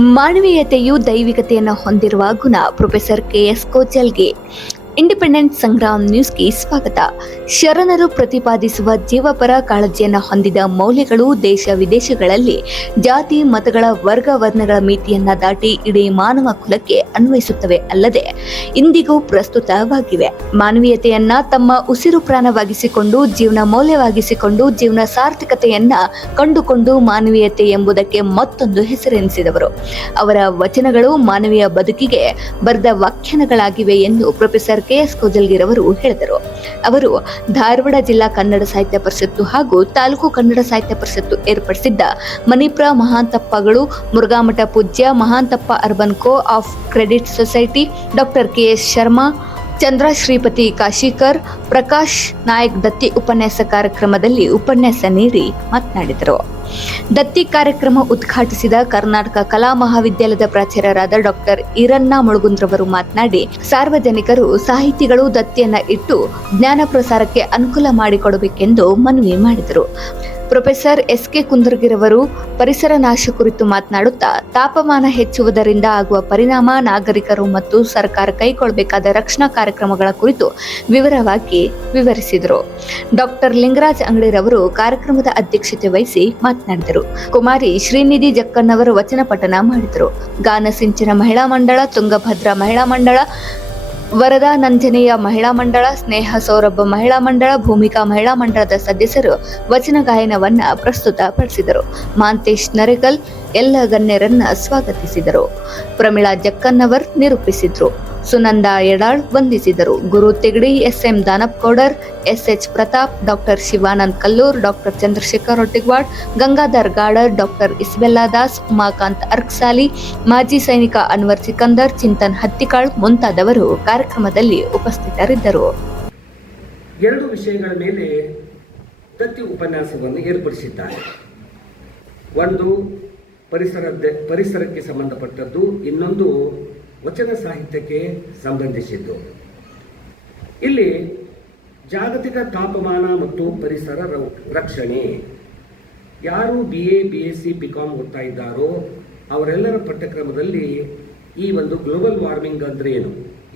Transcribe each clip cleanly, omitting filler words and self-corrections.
ಮಾನವೀಯತೆಯು ದೈವಿಕತೆಯನ್ನು ಹೊಂದಿರುವ ಗುಣ. Professor KS ಕೋಚಲ್ಗೆ. Independent Sangram ನ್ಯೂಸ್ಗೆ ಸ್ವಾಗತ. ಶರಣರು ಪ್ರತಿಪಾದಿಸುವ ಜೀವಪರ ಕಾಳಜಿಯನ್ನು ಹೊಂದಿದ ಮೌಲ್ಯಗಳು ದೇಶ ವಿದೇಶಗಳಲ್ಲಿ ಜಾತಿ ಮತಗಳ ವರ್ಗ ವರ್ಣಗಳ ಮಿತಿಯನ್ನ ದಾಟಿ ಇಡೀ ಮಾನವ ಕುಲಕ್ಕೆ ಅನ್ವಯಿಸುತ್ತವೆ ಅಲ್ಲದೆ ಇಂದಿಗೂ ಪ್ರಸ್ತುತವಾಗಿವೆ. ಮಾನವೀಯತೆಯನ್ನ ತಮ್ಮ ಉಸಿರು ಪ್ರಾಣವಾಗಿಸಿಕೊಂಡು ಜೀವನ ಮೌಲ್ಯವಾಗಿಸಿಕೊಂಡು ಜೀವನ ಸಾರ್ಥಕತೆಯನ್ನ ಕಂಡುಕೊಂಡು ಮಾನವೀಯತೆ ಎಂಬುದಕ್ಕೆ ಮತ್ತೊಂದು ಹೆಸರೆನಿಸಿದವರು. ಅವರ ವಚನಗಳು ಮಾನವೀಯ ಬದುಕಿಗೆ ಬರೆದ ವ್ಯಾಖ್ಯಾನಗಳಾಗಿವೆ ಎಂದು ಪ್ರೊಫೆಸರ್ KS ಕೋಜಲ್ಗಿರವರು ಹೇಳಿದರು. ಅವರು ಧಾರವಾಡ ಜಿಲ್ಲಾ ಕನ್ನಡ ಸಾಹಿತ್ಯ ಪರಿಷತ್ತು ಹಾಗೂ ತಾಲೂಕು ಕನ್ನಡ ಸಾಹಿತ್ಯ ಪರಿಷತ್ತು ಏರ್ಪಡಿಸಿದ್ದ ಮಣಿಪ್ರ ಮಹಾಂತಪ್ಪಗಳು, ಮುರುಘಾಮಠ ಪೂಜ್ಯ Mahantappa urban co of credit society, doctor KS Sharma, Chandra Shripati Kashikar, Prakash Nayak ದತ್ತಿ ಉಪನ್ಯಾಸ ಕಾರ್ಯಕ್ರಮದಲ್ಲಿ ಉಪನ್ಯಾಸ ನೀಡಿ ಮಾತನಾಡಿದರು. ದತ್ತಿ ಕಾರ್ಯಕ್ರಮ ಉದ್ಘಾಟಿಸಿದ ಕರ್ನಾಟಕ ಕಲಾ ಮಹಾವಿದ್ಯಾಲಯದ ಪ್ರಾಚಾರ್ಯರಾದ ಡಾಕ್ಟರ್ ಈರಣ್ಣ ಮುಳುಗುಂದ್ರವರು ಮಾತನಾಡಿ, ಸಾರ್ವಜನಿಕರು ಸಾಹಿತಿಗಳು ದತ್ತಿಯನ್ನ ಇಟ್ಟು ಜ್ಞಾನ ಪ್ರಸಾರಕ್ಕೆ ಅನುಕೂಲ ಮಾಡಿಕೊಡಬೇಕೆಂದು ಮನವಿ ಮಾಡಿದರು. ಪ್ರೊಫೆಸರ್ SK ಕುಂದರ್ಗಿರವರು ಪರಿಸರ ನಾಶ ಕುರಿತು ಮಾತನಾಡುತ್ತಾ, ತಾಪಮಾನ ಹೆಚ್ಚುವುದರಿಂದ ಆಗುವ ಪರಿಣಾಮ, ನಾಗರಿಕರು ಮತ್ತು ಸರ್ಕಾರ ಕೈಗೊಳ್ಳಬೇಕಾದ ರಕ್ಷಣಾ ಕಾರ್ಯಕ್ರಮಗಳ ಕುರಿತು ವಿವರವಾಗಿ ವಿವರಿಸಿದರು. ಡಾಕ್ಟರ್ ಲಿಂಗರಾಜ್ ಅಂಗಡಿರವರು ಕಾರ್ಯಕ್ರಮದ ಅಧ್ಯಕ್ಷತೆ ವಹಿಸಿ ಮಾತನಾಡಿದರು. ಕುಮಾರಿ ಶ್ರೀನಿಧಿ ಜಕ್ಕನ್ನವರು ವಚನ ಪಠನ ಮಾಡಿದರು. ಗಾನ ಸಿಂಚನ ಮಹಿಳಾ ಮಂಡಳ, ತುಂಗಭದ್ರಾ ಮಹಿಳಾ ಮಂಡಳ, ವರದಾ ನಂಜನೆಯ ಮಹಿಳಾ ಮಂಡಳ, ಸ್ನೇಹ ಸೌರಭ ಮಹಿಳಾ ಮಂಡಳ, ಭೂಮಿಕಾ ಮಹಿಳಾ ಮಂಡಳದ ಸದಸ್ಯರು ವಚನ ಗಾಯನವನ್ನ ಪ್ರಸ್ತುತಪಡಿಸಿದರು. ಮಾಂತೇಶ್ ನರೇಕಲ್ ಎಲ್ಲ ಗಣ್ಯರನ್ನ ಸ್ವಾಗತಿಸಿದರು. ಪ್ರಮೀಳಾ ಜಕ್ಕನ್ನವರ್ ನಿರೂಪಿಸಿದ್ರು. ಸುನಂದಾ ಯಡಾಳ್ ವಂದಿಸಿದರು. Guru Tegadi, SM Danapgoudar, SH Pratap, doctor Shivanand Kallur, doctor Chandrashekhar Hottigwad, Gangadhar Gadar, doctor Isabella Das, Umakant Arksali, ಮಾಜಿ ಸೈನಿಕ ಅನ್ವರ್ ಸಿಕಂದರ್, ಚಿಂತನ್ ಹತ್ತಿಕಾಳ್ ಮುಂತಾದವರು ಕಾರ್ಯಕ್ರಮದಲ್ಲಿ ಉಪಸ್ಥಿತರಿದ್ದರು. ಎರಡು ವಿಷಯಗಳ ಮೇಲೆ ದತ್ತಿ ಉಪನ್ಯಾಸವನ್ನು ಏರ್ಪಡಿಸಿದ್ದಾರೆ. ಒಂದು ಪರಿಸರಕ್ಕೆ ಸಂಬಂಧಪಟ್ಟದ್ದು, ಇನ್ನೊಂದು ವಚನ ಸಾಹಿತ್ಯಕ್ಕೆ ಸಂಬಂಧಿಸಿದ್ದು. ಇಲ್ಲಿ ಜಾಗತಿಕ ತಾಪಮಾನ ಮತ್ತು ಪರಿಸರ ರಕ್ಷಣೆ, ಯಾರು BA, BSc, BCom ಓದ್ತಾ ಇದ್ದಾರೋ ಅವರೆಲ್ಲರ ಪಠ್ಯಕ್ರಮದಲ್ಲಿ ಈ ಒಂದು ಗ್ಲೋಬಲ್ ವಾರ್ಮಿಂಗ್ ಅಂದರೆ ಏನು,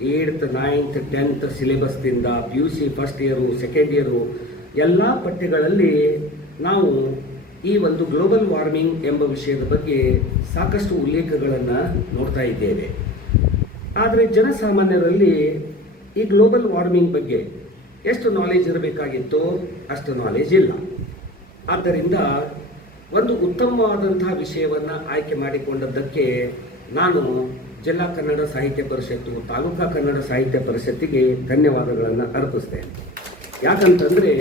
8th, 9th, 10th ಸಿಲೆಬಸ್ದಿಂದ PUC first year, second year ಎಲ್ಲ ಪಠ್ಯಗಳಲ್ಲಿ ನಾವು ಈ ಒಂದು ಗ್ಲೋಬಲ್ ವಾರ್ಮಿಂಗ್ ಎಂಬ ವಿಷಯದ ಬಗ್ಗೆ ಸಾಕಷ್ಟು ಉಲ್ಲೇಖಗಳನ್ನು ನೋಡ್ತಾ ಇದ್ದೇವೆ. ಆದರೆ ಜನಸಾಮಾನ್ಯರಲ್ಲಿ ಈ ಗ್ಲೋಬಲ್ ವಾರ್ಮಿಂಗ್ ಬಗ್ಗೆ ಎಷ್ಟು ನಾಲೆಜ್ ಇರಬೇಕಾಗಿತ್ತೋ ಅಷ್ಟು ನಾಲೆಜ್ ಇಲ್ಲ. ಆದ್ದರಿಂದ ಒಂದು ಉತ್ತಮವಾದಂತಹ ವಿಷಯವನ್ನು ಆಯ್ಕೆ ಮಾಡಿಕೊಂಡದ್ದಕ್ಕೆ ನಾನು ಜಿಲ್ಲಾ ಕನ್ನಡ ಸಾಹಿತ್ಯ ಪರಿಷತ್ತು, ತಾಲೂಕಾ ಕನ್ನಡ ಸಾಹಿತ್ಯ ಪರಿಷತ್ತಿಗೆ ಧನ್ಯವಾದಗಳನ್ನು ಅರ್ಪಿಸ್ತೇನೆ. ಯಾಕಂತಂದರೆ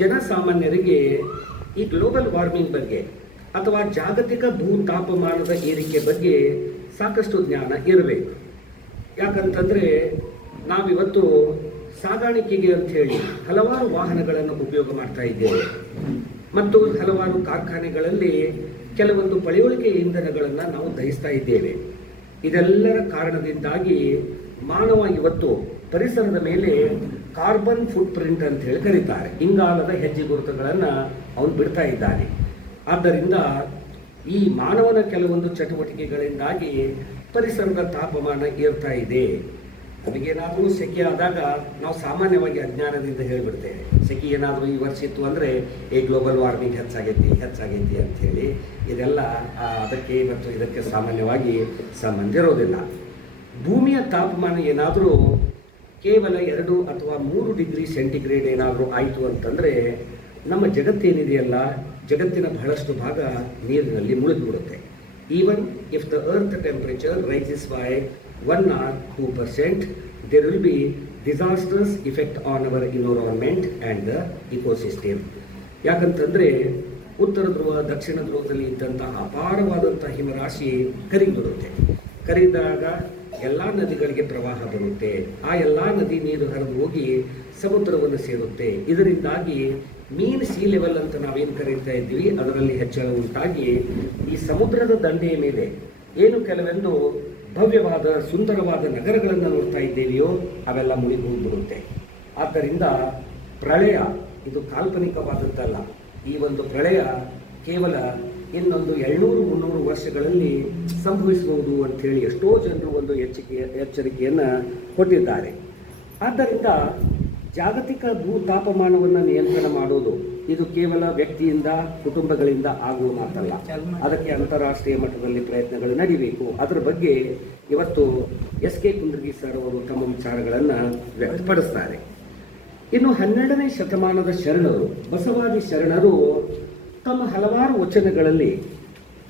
ಜನಸಾಮಾನ್ಯರಿಗೆ ಈ ಗ್ಲೋಬಲ್ ವಾರ್ಮಿಂಗ್ ಬಗ್ಗೆ ಅಥವಾ ಜಾಗತಿಕ ಭೂ ತಾಪಮಾನದ ಏರಿಕೆ ಬಗ್ಗೆ ಸಾಕಷ್ಟು ಜ್ಞಾನ ಇರಬೇಕು. ಯಾಕಂತಂದರೆ ನಾವಿವತ್ತು ಸಾಗಾಣಿಕೆಗೆ ಅಂತ ಹೇಳಿ ಹಲವಾರು ವಾಹನಗಳನ್ನು ಉಪಯೋಗ ಮಾಡ್ತಾ ಇದ್ದೇವೆ ಮತ್ತು ಹಲವಾರು ಕಾರ್ಖಾನೆಗಳಲ್ಲಿ ಕೆಲವೊಂದು ಪಳೆಯುಳಿಕೆ ಇಂಧನಗಳನ್ನು ನಾವು ದಹಿಸ್ತಾ ಇದ್ದೇವೆ. ಇದೆಲ್ಲರ ಕಾರಣದಿಂದಾಗಿ ಮಾನವ ಇವತ್ತು ಪರಿಸರದ ಮೇಲೆ ಕಾರ್ಬನ್ ಫುಟ್ ಪ್ರಿಂಟ್ ಅಂತ ಹೇಳಿ ಕರೀತಾರೆ, ಇಂಗಾಲದ ಹೆಜ್ಜೆ ಗುರುತುಗಳನ್ನು ಅವನು ಬಿಡ್ತಾ ಇದ್ದಾನೆ. ಆದ್ದರಿಂದ ಈ ಮಾನವನ ಕೆಲವೊಂದು ಚಟುವಟಿಕೆಗಳಿಂದಾಗಿ ಪರಿಸರದ ತಾಪಮಾನ ಏರ್ತಾ ಇದೆ. ನಮಗೇನಾದರೂ ಸೆಕೆ ಆದಾಗ ನಾವು ಸಾಮಾನ್ಯವಾಗಿ ಅಜ್ಞಾನದಿಂದ ಹೇಳಿಬಿಡ್ತೇವೆ, ಸೆಕೆ ಏನಾದರೂ ಈ ವರ್ಷ ಇತ್ತು ಅಂದರೆ ಗ್ಲೋಬಲ್ ವಾರ್ಮಿಂಗ್ ಹೆಚ್ಚಾಗೈತಿ ಅಂಥೇಳಿ. ಇದೆಲ್ಲ ಅದಕ್ಕೆ ಮತ್ತು ಇದಕ್ಕೆ ಸಾಮಾನ್ಯವಾಗಿ ಸಂಬಂಧ ಇರೋದಿಲ್ಲ. ಭೂಮಿಯ ತಾಪಮಾನ ಏನಾದರೂ ಕೇವಲ 2 ಅಥವಾ 3 ಡಿಗ್ರಿ ಸೆಂಟಿಗ್ರೇಡ್ ಏನಾದರೂ ಆಯಿತು ಅಂತಂದರೆ ನಮ್ಮ ಜಗತ್ತೇನಿದೆಯಲ್ಲ, ಜಗತ್ತಿನ ಬಹಳಷ್ಟು ಭಾಗ ನೀರಿನಲ್ಲಿ ಮುಳುಗಿಬಿಡುತ್ತೆ. Even if the earth temperature rises by 1 or 2%, there will be disastrous effect on our environment and the ecosystem. ಯಾಕಂತಂದರೆ ಉತ್ತರ ಧ್ರುವ, ದಕ್ಷಿಣ ಧ್ರುವದಲ್ಲಿ ಇದ್ದಂತಹ ಅಪಾರವಾದಂತಹ ಹಿಮರಾಶಿ ಕರಿಬಿಡುತ್ತೆ. ಕರಿದಾಗ ಎಲ್ಲ ನದಿಗಳಿಗೆ ಪ್ರವಾಹ ಬರುತ್ತೆ. ಆ ಎಲ್ಲ ನದಿ ನೀರು ಹರಿದು ಹೋಗಿ ಸಮುದ್ರವನ್ನು ಸೇರುತ್ತೆ. ಇದರಿಂದಾಗಿ ಮೀನ್ ಸೀ ಲೆವೆಲ್ ಅಂತ ನಾವೇನು ಕರೀತಾ ಇದ್ದೀವಿ ಅದರಲ್ಲಿ ಹೆಚ್ಚಳ ಉಂಟಾಗಿ ಈ ಸಮುದ್ರದ ದಂಡೆಯ ಮೇಲೆ ಏನು ಕೆಲವೊಂದು ಭವ್ಯವಾದ ಸುಂದರವಾದ ನಗರಗಳನ್ನು ನೋಡ್ತಾ ಇದ್ದೇವೆಯೋ ಅವೆಲ್ಲ ಮುಳುಗಿ ಹೋಗ್ಬಿಡುತ್ತೆ. ಆದ್ದರಿಂದ ಪ್ರಳಯ ಇದು ಕಾಲ್ಪನಿಕವಾದದ್ದಲ್ಲ. ಈ ಒಂದು ಪ್ರಳಯ ಕೇವಲ ಇನ್ನೊಂದು 200-300 ವರ್ಷಗಳಲ್ಲಿ ಸಂಭವಿಸಬಹುದು ಅಂಥೇಳಿ ಎಷ್ಟೋ ಜನರು ಒಂದು ಎಚ್ಚರಿಕೆಯನ್ನು ಕೊಟ್ಟಿದ್ದಾರೆ. ಆದ್ದರಿಂದ ಜಾಗತಿಕ ಭೂ ತಾಪಮಾನವನ್ನು ನಿಯಂತ್ರಣ ಮಾಡೋದು ಇದು ಕೇವಲ ವ್ಯಕ್ತಿಯಿಂದ, ಕುಟುಂಬಗಳಿಂದ ಆಗುವ ಮಾತಲ್ಲ. ಅದಕ್ಕೆ ಅಂತಾರಾಷ್ಟ್ರೀಯ ಮಟ್ಟದಲ್ಲಿ ಪ್ರಯತ್ನಗಳು ನಡೀಬೇಕು. ಅದರ ಬಗ್ಗೆ ಇವತ್ತು ಎಸ್ ಕೆ ಕುಂದರ್ಗಿ ಸರ್ ಅವರು ತಮ್ಮ ವಿಚಾರಗಳನ್ನು ವ್ಯಕ್ತಪಡಿಸ್ತಾರೆ. ಇನ್ನು 12ನೇ ಶತಮಾನದ ಶರಣರು, ಬಸವಾದಿ ಶರಣರು ತಮ್ಮ ಹಲವಾರು ವಚನಗಳಲ್ಲಿ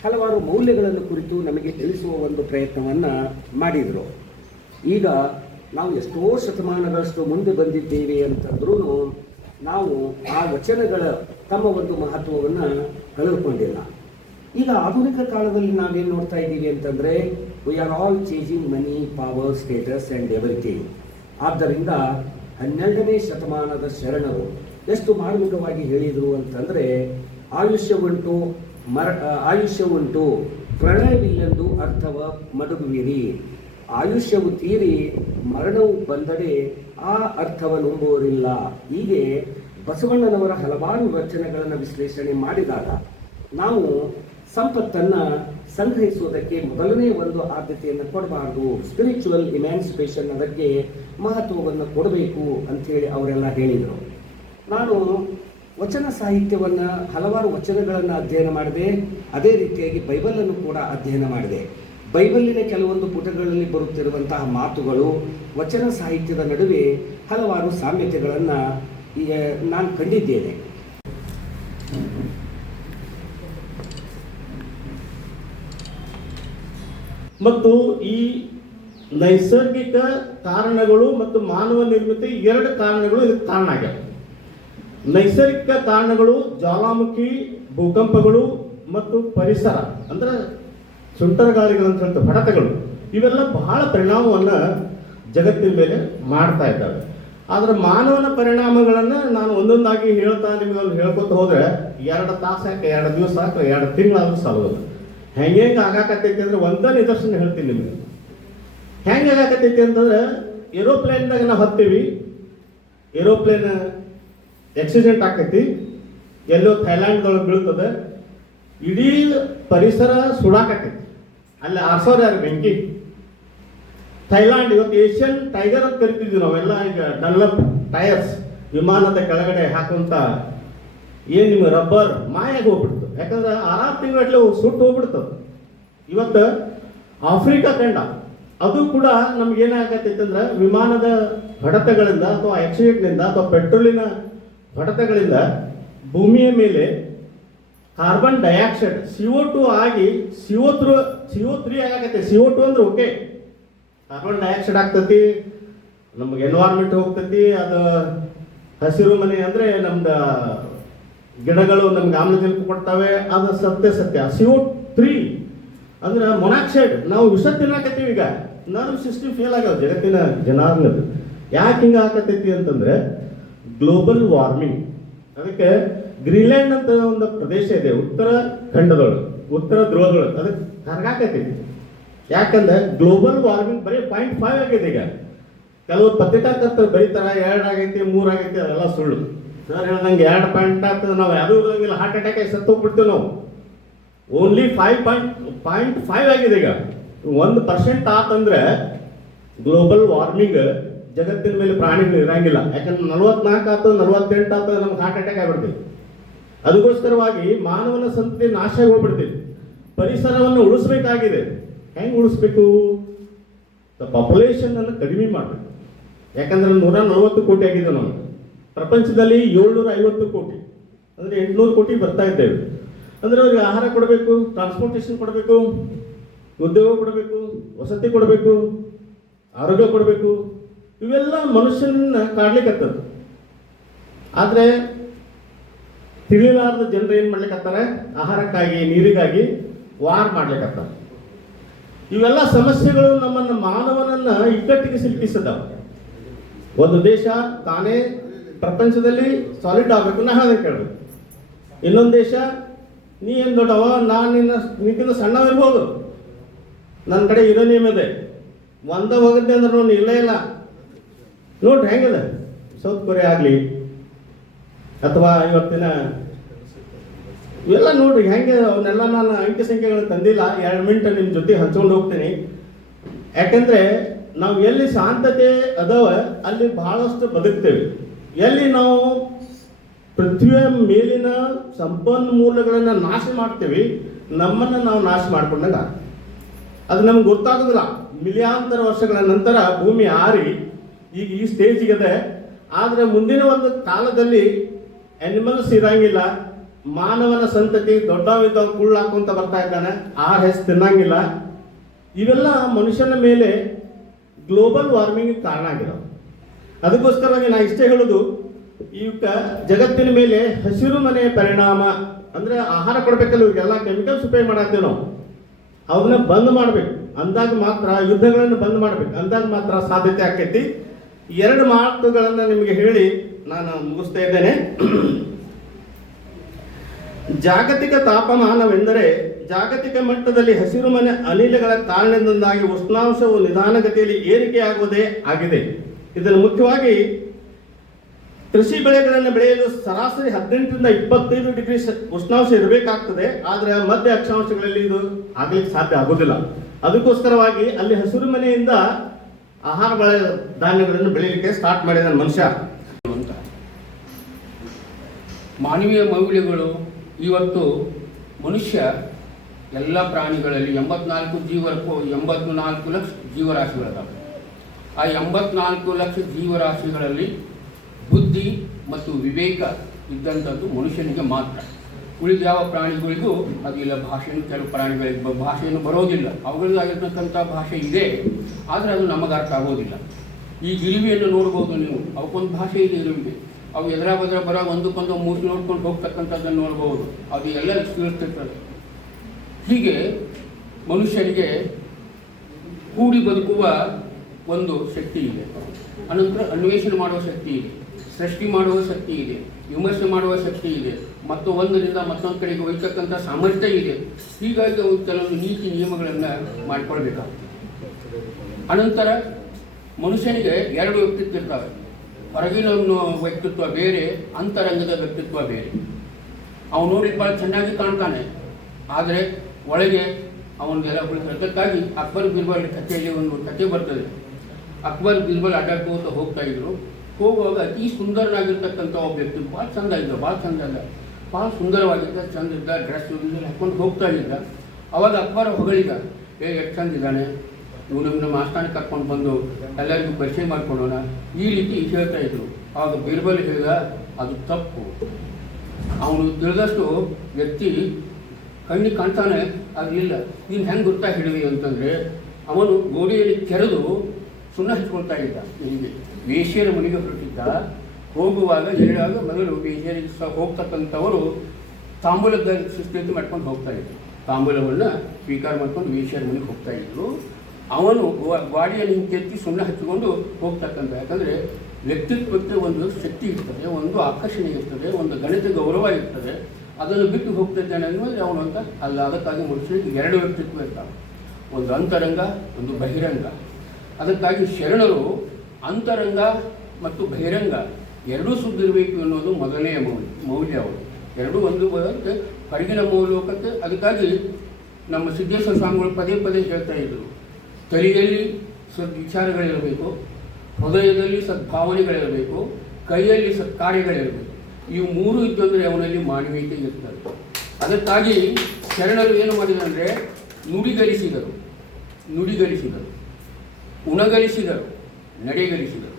ಹಲವಾರು ಮೌಲ್ಯಗಳನ್ನು ಕುರಿತು ನಮಗೆ ತಿಳಿಸುವ ಒಂದು ಪ್ರಯತ್ನವನ್ನು ಮಾಡಿದರು. ಈಗ ನಾವು ಎಷ್ಟೋ ಶತಮಾನಗಳಷ್ಟು ಮುಂದೆ ಬಂದಿದ್ದೇವೆ ಅಂತಂದ್ರೂ ನಾವು ಆ ವಚನಗಳ ತಮ್ಮ ಒಂದು ಮಹತ್ವವನ್ನು ಕಳೆದುಕೊಂಡಿಲ್ಲ. ಈಗ ಆಧುನಿಕ ಕಾಲದಲ್ಲಿ ನಾವೇನು ನೋಡ್ತಾ ಇದ್ದೀವಿ ಅಂತಂದರೆ, we are all changing money, power, status and everything. ಆದ್ದರಿಂದ 12ನೇ ಶತಮಾನದ ಶರಣರು ಎಷ್ಟು ಮಾರ್ಮಿಕವಾಗಿ ಹೇಳಿದರು ಅಂತಂದರೆ, ಆಯುಷ್ಯವುಂಟು ಪ್ರಳಯವಿಲ್ಲೆಂದು ಅರ್ಥವ ಮಡುಗುವಿರಿ, ಆಯುಷ್ಯವು ತೀರಿ ಮರಣವು ಬಂದಡೆ ಆ ಅರ್ಥವ ನುಂಬುವರಿಲ್ಲ. ಹೀಗೆ ಬಸವಣ್ಣನವರ ಹಲವಾರು ವಚನಗಳನ್ನು ವಿಶ್ಲೇಷಣೆ ಮಾಡಿದಾಗ ನಾವು ಸಂಪತ್ತನ್ನು ಸಂಗ್ರಹಿಸುವುದಕ್ಕೆ ಮೊದಲನೇ ಒಂದು ಆದ್ಯತೆಯನ್ನು ಕೊಡಬಾರ್ದು, ಸ್ಪಿರಿಚುವಲ್ ಇಮ್ಯಾನ್ಸಿಪೇಷನ್ ಅದಕ್ಕೆ ಮಹತ್ವವನ್ನು ಕೊಡಬೇಕು ಅಂಥೇಳಿ ಅವರೆಲ್ಲ ಹೇಳಿದರು. ನಾನು ವಚನ ಸಾಹಿತ್ಯವನ್ನು, ಹಲವಾರು ವಚನಗಳನ್ನು ಅಧ್ಯಯನ ಮಾಡಿದೆ. ಅದೇ ರೀತಿಯಾಗಿ ಬೈಬಲನ್ನು ಕೂಡ ಅಧ್ಯಯನ ಮಾಡಿದೆ. ಬೈಬಲಿನ ಕೆಲವೊಂದು ಪುಟಗಳಲ್ಲಿ ಬರುತ್ತಿರುವಂತಹ ಮಾತುಗಳು ವಚನ ಸಾಹಿತ್ಯದ ನಡುವೆ ಹಲವಾರು ಸಾಮ್ಯತೆಗಳನ್ನು ನಾನು ಕಂಡಿದ್ದೇನೆ. ಮತ್ತು ಈ ನೈಸರ್ಗಿಕ ಕಾರಣಗಳು ಮತ್ತು ಮಾನವ ನಿರ್ಮಿತ 2 ಕಾರಣಗಳು ಇದಕ್ಕೆ ಕಾರಣ ಆಗ್ಯಾವ. ನೈಸರ್ಗಿಕ ಕಾರಣಗಳು ಜ್ವಾಲಾಮುಖಿ, ಭೂಕಂಪಗಳು ಮತ್ತು ಪರಿಸರ ಅಂದ್ರೆ ಸುಂಟರ ಗಾಳಿಗಳು ಅಂತ ಹೇಳ್ತಾರೆ, ಹೊಡೆತಗಳು. ಇವೆಲ್ಲ ಬಹಳ ಪರಿಣಾಮವನ್ನು ಜಗತ್ತಿನ ಮೇಲೆ ಮಾಡ್ತಾ ಇದ್ದಾವೆ. ಆದರೆ ಮಾನವನ ಪರಿಣಾಮಗಳನ್ನು ನಾನು ಒಂದೊಂದಾಗಿ ಹೇಳ್ತಾ ನಿಮಗೆ ಹೇಳ್ಕೊತ ಹೋದರೆ 2 ತಾಸು ಯಾಕೆ, 2 ದಿವಸ ಯಾಕೆ, 2 ತಿಂಗಳಾದ್ರೂ ಸಾಲೋದು. ಹೆಂಗೆ ಆಗಾಕತ್ತೈತಿ ಅಂದ್ರೆ ಒಂದೇ ನಿದರ್ಶನ ಹೇಳ್ತೀನಿ ನಿಮಗೆ. ಹೆಂಗೆ ಆಗಾಕತ್ತೈತಿ ಅಂತಂದ್ರೆ, ಏರೋಪ್ಲೇನ್ದಾಗ ನಾವು ಹತ್ತೀವಿ, ಏರೋಪ್ಲೇನ್ ಆಕ್ಸಿಡೆಂಟ್ ಆಕೈತಿ, ಎಲ್ಲೋ ಥೈಲ್ಯಾಂಡ್ದೊಳಗೆ ಬೀಳ್ತದೆ, ಇಡೀ ಪರಿಸರ ಸುಡಾಕತ್ತೈತಿ. ಅಲ್ಲಿ ಆರ್ಸೋರು ಯಾರು ಬೆಂಕಿ. ಥೈಲ್ಯಾಂಡ್ ಇವತ್ತು ಏಷ್ಯನ್ ಟೈಗರ್ ಅಂತ ಕರಿತಿದ್ವಿ ನಾವೆಲ್ಲ. ಈಗ ಡನ್ಲಪ್ ಟೈರ್ಸ್ ವಿಮಾನದ ಕೆಳಗಡೆ ಹಾಕುವಂಥ ಏನು ನಿಮ್ಮ ರಬ್ಬರ್ ಮಾಯಾಗಿ ಹೋಗ್ಬಿಡ್ತು. ಯಾಕಂದ್ರೆ 6 ತಿಂಗಳಗಟ್ಟಲೆ ಸುಟ್ಟು ಹೋಗ್ಬಿಡ್ತದೆ. ಇವತ್ತು ಆಫ್ರಿಕಾ ಖಂಡ ಅದು ಕೂಡ ನಮ್ಗೇನಾಗತ್ತೈತೆ ಅಂದ್ರೆ, ವಿಮಾನದ ಹೊಡೆತಗಳಿಂದ ಅಥವಾ ಆಕ್ಸಿಡೆಂಟ್ನಿಂದ ಅಥವಾ ಪೆಟ್ರೋಲಿನ ಹೊಡೆತಗಳಿಂದ ಭೂಮಿಯ ಮೇಲೆ ಕಾರ್ಬನ್ ಡೈಆಕ್ಸೈಡ್ CO2 ಆಗಿ CO3 ಆಗತ್ತೆ. CO2 ಅಂದ್ರೆ ಓಕೆ, ಕಾರ್ಬನ್ ಡೈಆಕ್ಸೈಡ್ ಆಗ್ತತಿ, ನಮ್ಗೆ ಎನ್ವೈರ್ಮೆಂಟ್ ಹೋಗ್ತತಿ. ಅದು ಹಸಿರು ಮನೆ ಅಂದರೆ ನಮ್ದು ಗಿಡಗಳು ನಮ್ಗೆ ಆಮ್ಲಜನಕ ಕೊಡ್ತವೆ, ಅದು ಸತ್ಯ. CO3 ಅಂದ್ರೆ ಮೊನಾಕ್ಸೈಡ್. ನಾವು ವಿಷ ತಿನ್ನಾಕತ್ತೀವಿ. ಈಗ ನರ್ವ್ ಸಿಸ್ಟಮ್ ಫೇಲ್ ಆಗ್ಯಾವ ಜಗತ್ತಿನ ಜನಾಂಗದ್ದು. ಯಾಕೆ ಹಿಂಗೆ ಆಗತೈತಿ ಅಂತಂದ್ರೆ ಗ್ಲೋಬಲ್ ವಾರ್ಮಿಂಗ್. ಅದಕ್ಕೆ ಗ್ರೀನ್ಲ್ಯಾಂಡ್ ಅಂತ ಒಂದು ಪ್ರದೇಶ ಇದೆ ಉತ್ತರ ಖಂಡದೊಳಗೆ, ಉತ್ತರ ಧ್ರುವದೊಳಗೆ, ಅದಕ್ಕೆ ಕರ್ಗಾಕೈತಿ. ಯಾಕಂದ್ರೆ ಗ್ಲೋಬಲ್ ವಾರ್ಮಿಂಗ್ ಬರೀ 0.5 ಆಗಿದೆ. ಈಗ ಕೆಲವರು ಪತ್ರಿಕಾಕರ್ತರು ಬರೀತಾರ 2 ಆಗೈತಿ 3 ಆಗೈತಿ, ಅದೆಲ್ಲ ಸುಳ್ಳು. ಸರ್ ಹೇಳ್ದಂಗೆ 2 ಪಾಯಿಂಟ್ ಆಗ್ತದೆ, ನಾವು ಯಾವುದೂ ಇರೋಂಗಿಲ್ಲ, ಹಾರ್ಟ್ ಅಟ್ಯಾಕ್ ಆಗಿ ಸತ್ತು ಹೋಗ್ಬಿಡ್ತೀವಿ ನಾವು. ಓನ್ಲಿ 5.5 ಆಗಿದೆ. ಈಗ 1% ಆತಂದ್ರೆ ಗ್ಲೋಬಲ್ ವಾರ್ಮಿಂಗ್ ಜಗತ್ತಿನ ಮೇಲೆ ಪ್ರಾಣಿಗಳು ಇರಂಗಿಲ್ಲ. ಯಾಕಂದ್ರೆ 44 ಆತು 48 ಆತು ನಮ್ಗೆ ಹಾರ್ಟ್ ಅಟ್ಯಾಕ್ ಆಗಿಬಿಡ್ತೀವಿ. ಅದಕ್ಕೋಸ್ಕರವಾಗಿ ಮಾನವನ ಸಂತತಿ ನಾಶ ಆಗಿ ಹೋಗ್ಬಿಡ್ತೀವಿ. ಪರಿಸರವನ್ನು ಉಳಿಸ್ಬೇಕಾಗಿದೆ. ಹೆಂಗೆ ಉಳಿಸ್ಬೇಕು? ಪಾಪ್ಯುಲೇಷನ್ ಅನ್ನು ಕಡಿಮೆ ಮಾಡಬೇಕು. ಯಾಕಂದ್ರೆ 140 ಕೋಟಿ ಆಗಿದೆ ನಾವು. ಪ್ರಪಂಚದಲ್ಲಿ 750 ಕೋಟಿ ಅಂದರೆ 800 ಕೋಟಿ ಬರ್ತಾ ಇದ್ದೇವೆ. ಅಂದರೆ ಅವ್ರಿಗೆ ಆಹಾರ ಕೊಡಬೇಕು, ಟ್ರಾನ್ಸ್ಪೋರ್ಟೇಷನ್ ಕೊಡಬೇಕು, ಉದ್ಯೋಗ ಕೊಡಬೇಕು, ವಸತಿ ಕೊಡಬೇಕು, ಆರೋಗ್ಯ ಕೊಡಬೇಕು. ಇವೆಲ್ಲ ಮನುಷ್ಯನನ್ನ ಕಾಡ್ಲಿಕ್ಕತ್ತದ. ಆದರೆ ತಿಳಿಲಾರದ ಜನರು ಏನು ಮಾಡ್ಲಿಕ್ಕತ್ತಾರೆ? ಆಹಾರಕ್ಕಾಗಿ, ನೀರಿಗಾಗಿ ವಾರ್ ಮಾಡ್ಲಿಕ್ಕತ್ತಾರೆ. ಇವೆಲ್ಲ ಸಮಸ್ಯೆಗಳು ನಮ್ಮನ್ನು ಮಾನವನನ್ನ ಇಕ್ಕಟ್ಟಿಗೆ ಸಿಲುಕಿಸಿದಾವೆ. ಒಂದು ದೇಶ ತಾನೇ ಪ್ರಪಂಚದಲ್ಲಿ ಸಾಲಿಡ್ ಆಗಬೇಕು, ನಾ ಹೇಳೋದಕ್ಕೆ ಕೇಳಬೇಕು. ಇನ್ನೊಂದು ದೇಶ ನೀ ಏನು ದೊಡ್ಡವ, ನಾನು ನಿನ್ಕಿಂತ ಸಣ್ಣವಿರ್ಬೋದು, ನನ್ನ ಕಡೆ ಯುರೇನಿಯಂ ಇದೆ, ಒಂದ ಹೋಗುತ್ತೆ ಅಂದ್ರೆ ನೋಡಿ ಇಲ್ಲ ನೋಡ್ರಿ ಹೆಂಗಿದೆ. ಸೌತ್ ಕೊರಿಯಾ ಆಗಲಿ ಅಥವಾ ಇವತ್ತಿನ ಇವೆಲ್ಲ ನೋಡ್ರಿ ಹೆಂಗೆ ಅವನ್ನೆಲ್ಲ ನಾನು ಅಂಕಿ ಸಂಖ್ಯೆಗಳು ತಂದಿಲ್ಲ, 2 ಮಿನಿಟ್ ನಿಮ್ಮ ಜೊತೆ ಹಂಚ್ಕೊಂಡು ಹೋಗ್ತೀನಿ. ಯಾಕಂದ್ರೆ ನಾವು ಎಲ್ಲಿ ಶಾಂತತೆ ಅದಾವ ಅಲ್ಲಿ ಬಹಳಷ್ಟು ಬದುಕ್ತೇವೆ. ಎಲ್ಲಿ ನಾವು ಪೃಥ್ವಿಯ ಮೇಲಿನ ಸಂಪನ್ಮೂಲಗಳನ್ನು ನಾಶ ಮಾಡ್ತೇವೆ, ನಮ್ಮನ್ನು ನಾವು ನಾಶ ಮಾಡ್ಕೊಂಡಾಗ ಅದು ನಮ್ಗೆ ಗೊತ್ತಾಗೋದಿಲ್ಲ. ಮಿಲಿಯಾಂತರ ವರ್ಷಗಳ ನಂತರ ಭೂಮಿ ಆರಿ ಈಗ ಈ ಸ್ಟೇಜಿಗಿದೆ. ಆದರೆ ಮುಂದಿನ ಒಂದು ಕಾಲದಲ್ಲಿ ಅನಿಮಲ್ಸ್ ಇರಂಗಿಲ್ಲ, ಮಾನವನ ಸಂತತಿ ದೊಡ್ಡವಿದ್ದ ಕುಳ್ಳು ಹಾಕೊಂತ ಬರ್ತಾ ಇದ್ದಾನೆ, ಆಹಾರ ಹೆಚ್ಚು ತಿನ್ನಂಗಿಲ್ಲ. ಇವೆಲ್ಲ ಮನುಷ್ಯನ ಮೇಲೆ ಗ್ಲೋಬಲ್ ವಾರ್ಮಿಂಗ್ ಕಾರಣ ಆಗಿದಾವೆ. ಅದಕ್ಕೋಸ್ಕರವಾಗಿ ನಾ ಇಷ್ಟೇ ಹೇಳೋದು, ಇವಕ್ಕೆ ಜಗತ್ತಿನ ಮೇಲೆ ಹಸಿರು ಮನೆಯ ಪರಿಣಾಮ ಅಂದರೆ ಆಹಾರ ಕೊಡ್ಬೇಕಲ್ಲ, ಇವ್ರಿಗೆಲ್ಲ ಕೆಮಿಕಲ್ಸ್ ಉಪಯೋಗ ಮಾಡತ್ತೇವೆ ನಾವು, ಅವನ್ನ ಬಂದ್ ಮಾಡ್ಬೇಕು. ಅಂದಾಗ ಮಾತ್ರ ಯುದ್ಧಗಳನ್ನು ಬಂದ್ ಮಾಡ್ಬೇಕು, ಅಂದಾಗ ಮಾತ್ರ ಸಾಧ್ಯತೆ ಆಕೈತಿ. 2 ಮಾತುಗಳನ್ನು ನಿಮಗೆ ಹೇಳಿ ನಾನು ಮುಗಿಸ್ತಾ ಇದ್ದೇನೆ. ಜಾಗತಿಕ ತಾಪಮಾನವೆಂದರೆ ಜಾಗತಿಕ ಮಟ್ಟದಲ್ಲಿ ಹಸಿರುಮನೆ ಅನಿಲಗಳ ಕಾರಣದಿಂದಾಗಿ ಉಷ್ಣಾಂಶವು ನಿಧಾನಗತಿಯಲ್ಲಿ ಏರಿಕೆಯಾಗುವುದೇ ಆಗಿದೆ. ಇದನ್ನು ಮುಖ್ಯವಾಗಿ ಕೃಷಿ ಬೆಳೆಗಳನ್ನು ಬೆಳೆಯಲು ಸರಾಸರಿ 18ರಿಂದ 25 ಡಿಗ್ರಿ ಉಷ್ಣಾಂಶ ಇರಬೇಕಾಗ್ತದೆ. ಆದರೆ ಮಧ್ಯ ಅಕ್ಷಾಂಶಗಳಲ್ಲಿ ಇದು ಆಗ್ಲಿಕ್ಕೆ ಸಾಧ್ಯ ಆಗೋದಿಲ್ಲ. ಅದಕ್ಕೋಸ್ಕರವಾಗಿ ಅಲ್ಲಿ ಹಸಿರು ಮನೆಯಿಂದ ಆಹಾರ ಬೆಳೆ ಧಾನ್ಯಗಳನ್ನು ಬೆಳೆಯಲಿಕ್ಕೆ ಸ್ಟಾರ್ಟ್ ಮಾಡಿದ ಮನುಷ್ಯ ಅಂತ. ಮಾನವೀಯ ಮೌಲ್ಯಗಳು ಇವತ್ತು ಮನುಷ್ಯ ಎಲ್ಲ ಪ್ರಾಣಿಗಳಲ್ಲಿ 84 ಲಕ್ಷ ಜೀವರಾಶಿಗಳಿದ್ದಾವೆ. ಆ 84 ಲಕ್ಷ ಜೀವರಾಶಿಗಳಲ್ಲಿ ಬುದ್ಧಿ ಮತ್ತು ವಿವೇಕ ಇದ್ದಂಥದ್ದು ಮನುಷ್ಯನಿಗೆ ಮಾತ್ರ. ಉಳಿದ ಯಾವ ಪ್ರಾಣಿಗಳಿಗೂ ಅದಿಲ್ಲ. ಭಾಷೆಯೂ ಕೆಲವು ಪ್ರಾಣಿಗಳಿಗೆ ಭಾಷೆಯನ್ನು ಬರೋದಿಲ್ಲ, ಅವುಗಳಿಗಾಗಿರ್ತಕ್ಕಂಥ ಭಾಷೆ ಇದೆ, ಆದರೆ ಅದು ನಮಗೆ ಅರ್ಥ ಆಗೋದಿಲ್ಲ. ಈ ಗಿರಿವಿಯನ್ನು ನೋಡ್ಬೋದು ನೀವು, ಅವಕ್ಕೊಂದು ಭಾಷೆ ಇದೆ ಇರುವಿಗೆ. ಅವು ಎದರ ಬದರ ಬರ ಒಂದಕ್ಕೊಂದು ಮೂಸಿ ನೋಡ್ಕೊಂಡು ಹೋಗ್ತಕ್ಕಂಥದ್ದನ್ನು ನೋಡ್ಬೋದು, ಅದು ಎಲ್ಲ ತಿಳಿಸ್ತಿರ್ತದೆ. ಹೀಗೆ ಮನುಷ್ಯನಿಗೆ ಕೂಡಿ ಬದುಕುವ ಒಂದು ಶಕ್ತಿ ಇದೆ, ಅನಂತರ ಅನ್ವೇಷಣೆ ಮಾಡುವ ಶಕ್ತಿ ಇದೆ, ಸೃಷ್ಟಿ ಮಾಡುವ ಶಕ್ತಿ ಇದೆ, ವಿಮರ್ಶೆ ಮಾಡುವ ಶಕ್ತಿ ಇದೆ, ಮತ್ತು ಒಂದರಿಂದ ಮತ್ತೊಂದು ಕಡೆಗೆ ಒಯ್ತಕ್ಕಂಥ ಸಾಮರ್ಥ್ಯ ಇದೆ. ಹೀಗಾಗಿ ಅವು ಕೆಲವೊಂದು ನೀತಿ ನಿಯಮಗಳನ್ನು ಮಾಡಿಕೊಳ್ಬೇಕಾಗ್ತದೆ. ಅನಂತರ ಮನುಷ್ಯನಿಗೆ 2 ವ್ಯಕ್ತಿತ್ವ ಇರ್ತವೆ. ಹೊರಗಿನ ವ್ಯಕ್ತಿತ್ವ ಬೇರೆ, ಅಂತರಂಗದ ವ್ಯಕ್ತಿತ್ವ ಬೇರೆ. ಅವನು ನೋಡಿ ಭಾಳ ಚೆನ್ನಾಗಿ ಕಾಣ್ತಾನೆ, ಆದರೆ ಒಳಗೆ ಅವನಿಗೆಲ್ಲ ಉಳಿದ. ಅದಕ್ಕಾಗಿ ಅಕ್ಬರ್ ಬಿರ್ಬಲ್ ಕಥೆಯಲ್ಲಿ ಒಂದು ಕಥೆ ಬರ್ತದೆ. ಅಕ್ಬರ್ ಬಿರ್ಬಲ್ ಅಡ್ಡಾಡ್ಕೋತ ಹೋಗ್ತಾ ಇದ್ರು. ಹೋಗುವಾಗ ಅತಿ ಸುಂದರನಾಗಿರ್ತಕ್ಕಂಥ ಒಬ್ಬ ವ್ಯಕ್ತಿ ಭಾಳ ಚಂದ ಇದ್ದ, ಭಾಳ ಸುಂದರವಾಗಿದ್ದ, ಚಂದ ಇದ್ದ, ಡ್ರೆಸ್ ಹಾಕೊಂಡು ಹೋಗ್ತಾ ಇದ್ದ. ಅವಾಗ ಅಕ್ಬರ್ ಹೊಗಳಿದ, ಎಷ್ಟು ಚಂದ ಇದ್ದಾನೆ, ಇವನು ನಮ್ಮ ಆಸ್ಥಾನಕ್ಕೆ ಕರ್ಕೊಂಡು ಬಂದು ಎಲ್ಲರಿಗೂ ಪರಿಚಯ ಮಾಡ್ಕೊಳ್ಳೋಣ, ಈ ರೀತಿ ಹೇಳ್ತಾ ಇದ್ರು. ಆವಾಗ ಬಿರ್ಬಲ್ ಹೇಳಿದ, ಅದು ತಪ್ಪು. ಅವನು ತಿಳಿದಷ್ಟು ವ್ಯಕ್ತಿ ಕಣ್ಣಿಗೆ ಕಾಣ್ತಾನೆ, ಆಗಲಿಲ್ಲ. ನೀನು ಹೆಂಗೆ ಗುರ್ತಾ ಹಿಡಿವಿ ಅಂತಂದರೆ, ಅವನು ಗೋಡೆಯಲ್ಲಿ ಕೆರೆದು ಸುಣ್ಣ ಹಚ್ಕೊಳ್ತಾ ಇದ್ದ. ಹೀಗೆ ವೇಶ್ಯರ ಮನೆಗೆ ಹೊರಟಿದ್ದ. ಹೋಗುವಾಗ ಹೇಳುವಾಗ ಮೊದಲು ವೇಶ್ಯರಿಗೆ ಹೋಗ್ತಕ್ಕಂಥವರು ತಾಂಬೂಲದ ಸ್ಥಿತಿ ಮಾಡ್ಕೊಂಡು ಹೋಗ್ತಾ ಇದ್ರು. ತಾಂಬೂಲವನ್ನು ಸ್ವೀಕಾರ ಮಾಡ್ಕೊಂಡು ವೇಶ್ಯರ ಮನೆಗೆ ಹೋಗ್ತಾ ಇದ್ರು. ಅವನು ಗಾಡಿಯಲ್ಲಿ ಹಿಂಗೆ ಕೆತ್ತಿ ಸುಣ್ಣ ಹಚ್ಚಿಕೊಂಡು ಹೋಗ್ತಕ್ಕಂಥ, ಯಾಕಂದರೆ ವ್ಯಕ್ತಿತ್ವಕ್ಕೆ ಒಂದು ಶಕ್ತಿ ಇರ್ತದೆ, ಒಂದು ಆಕರ್ಷಣೆ ಇರ್ತದೆ, ಒಂದು ಗಣಿತ ಗೌರವ ಇರ್ತದೆ. ಅದನ್ನು ಬಿಟ್ಟು ಹೋಗ್ತಿದ್ದಾನೆ ಅನ್ನೋದು ಅವನು ಅಂತ ಅಲ್ಲ. ಅದಕ್ಕಾಗಿ ಮನುಷ್ಯನಿಗೆ 2 ವ್ಯಕ್ತಿತ್ವ ಇರ್ತಾವೆ, ಒಂದು ಅಂತರಂಗ, ಒಂದು ಬಹಿರಂಗ. ಅದಕ್ಕಾಗಿ ಶರಣರು ಅಂತರಂಗ ಮತ್ತು ಬಹಿರಂಗ ಎರಡೂ ಸುದ್ದಿರಬೇಕು ಅನ್ನೋದು ಮೊದಲನೆಯ ಮೌಲ್ಯ. ಅವರು ಎರಡೂ ಒಂದು ಹೊರಗಿನ ಮೌಲ್ಯಕ್ಕೆ. ಅದಕ್ಕಾಗಿ ನಮ್ಮ ಸಿದ್ದೇಶ್ವರ ಸ್ವಾಮಿಗಳು ಪದೇ ಹೇಳ್ತಾ ಇದ್ದರು, ತಲೆಯಲ್ಲಿ ಸದ್ವಿಚಾರಗಳಿರಬೇಕು, ಹೃದಯದಲ್ಲಿ ಸದ್ಭಾವನೆಗಳಿರಬೇಕು, ಕೈಯಲ್ಲಿ ಸತ್ಕಾರ್ಯಗಳಿರಬೇಕು. ಇವು 3 ಇದ್ದಂದರೆ ಅವನಲ್ಲಿ ಮಾನವೀಯತೆ ಇರ್ತದೆ. ಅದಕ್ಕಾಗಿ ಶರಣರು ಏನು ಮಾಡಿದಂದರೆ ನುಡಿಗಳಿಸಿದರು, ಉಣಗಳಿಸಿದರು, ನಡೆಗಳಿಸಿದರು.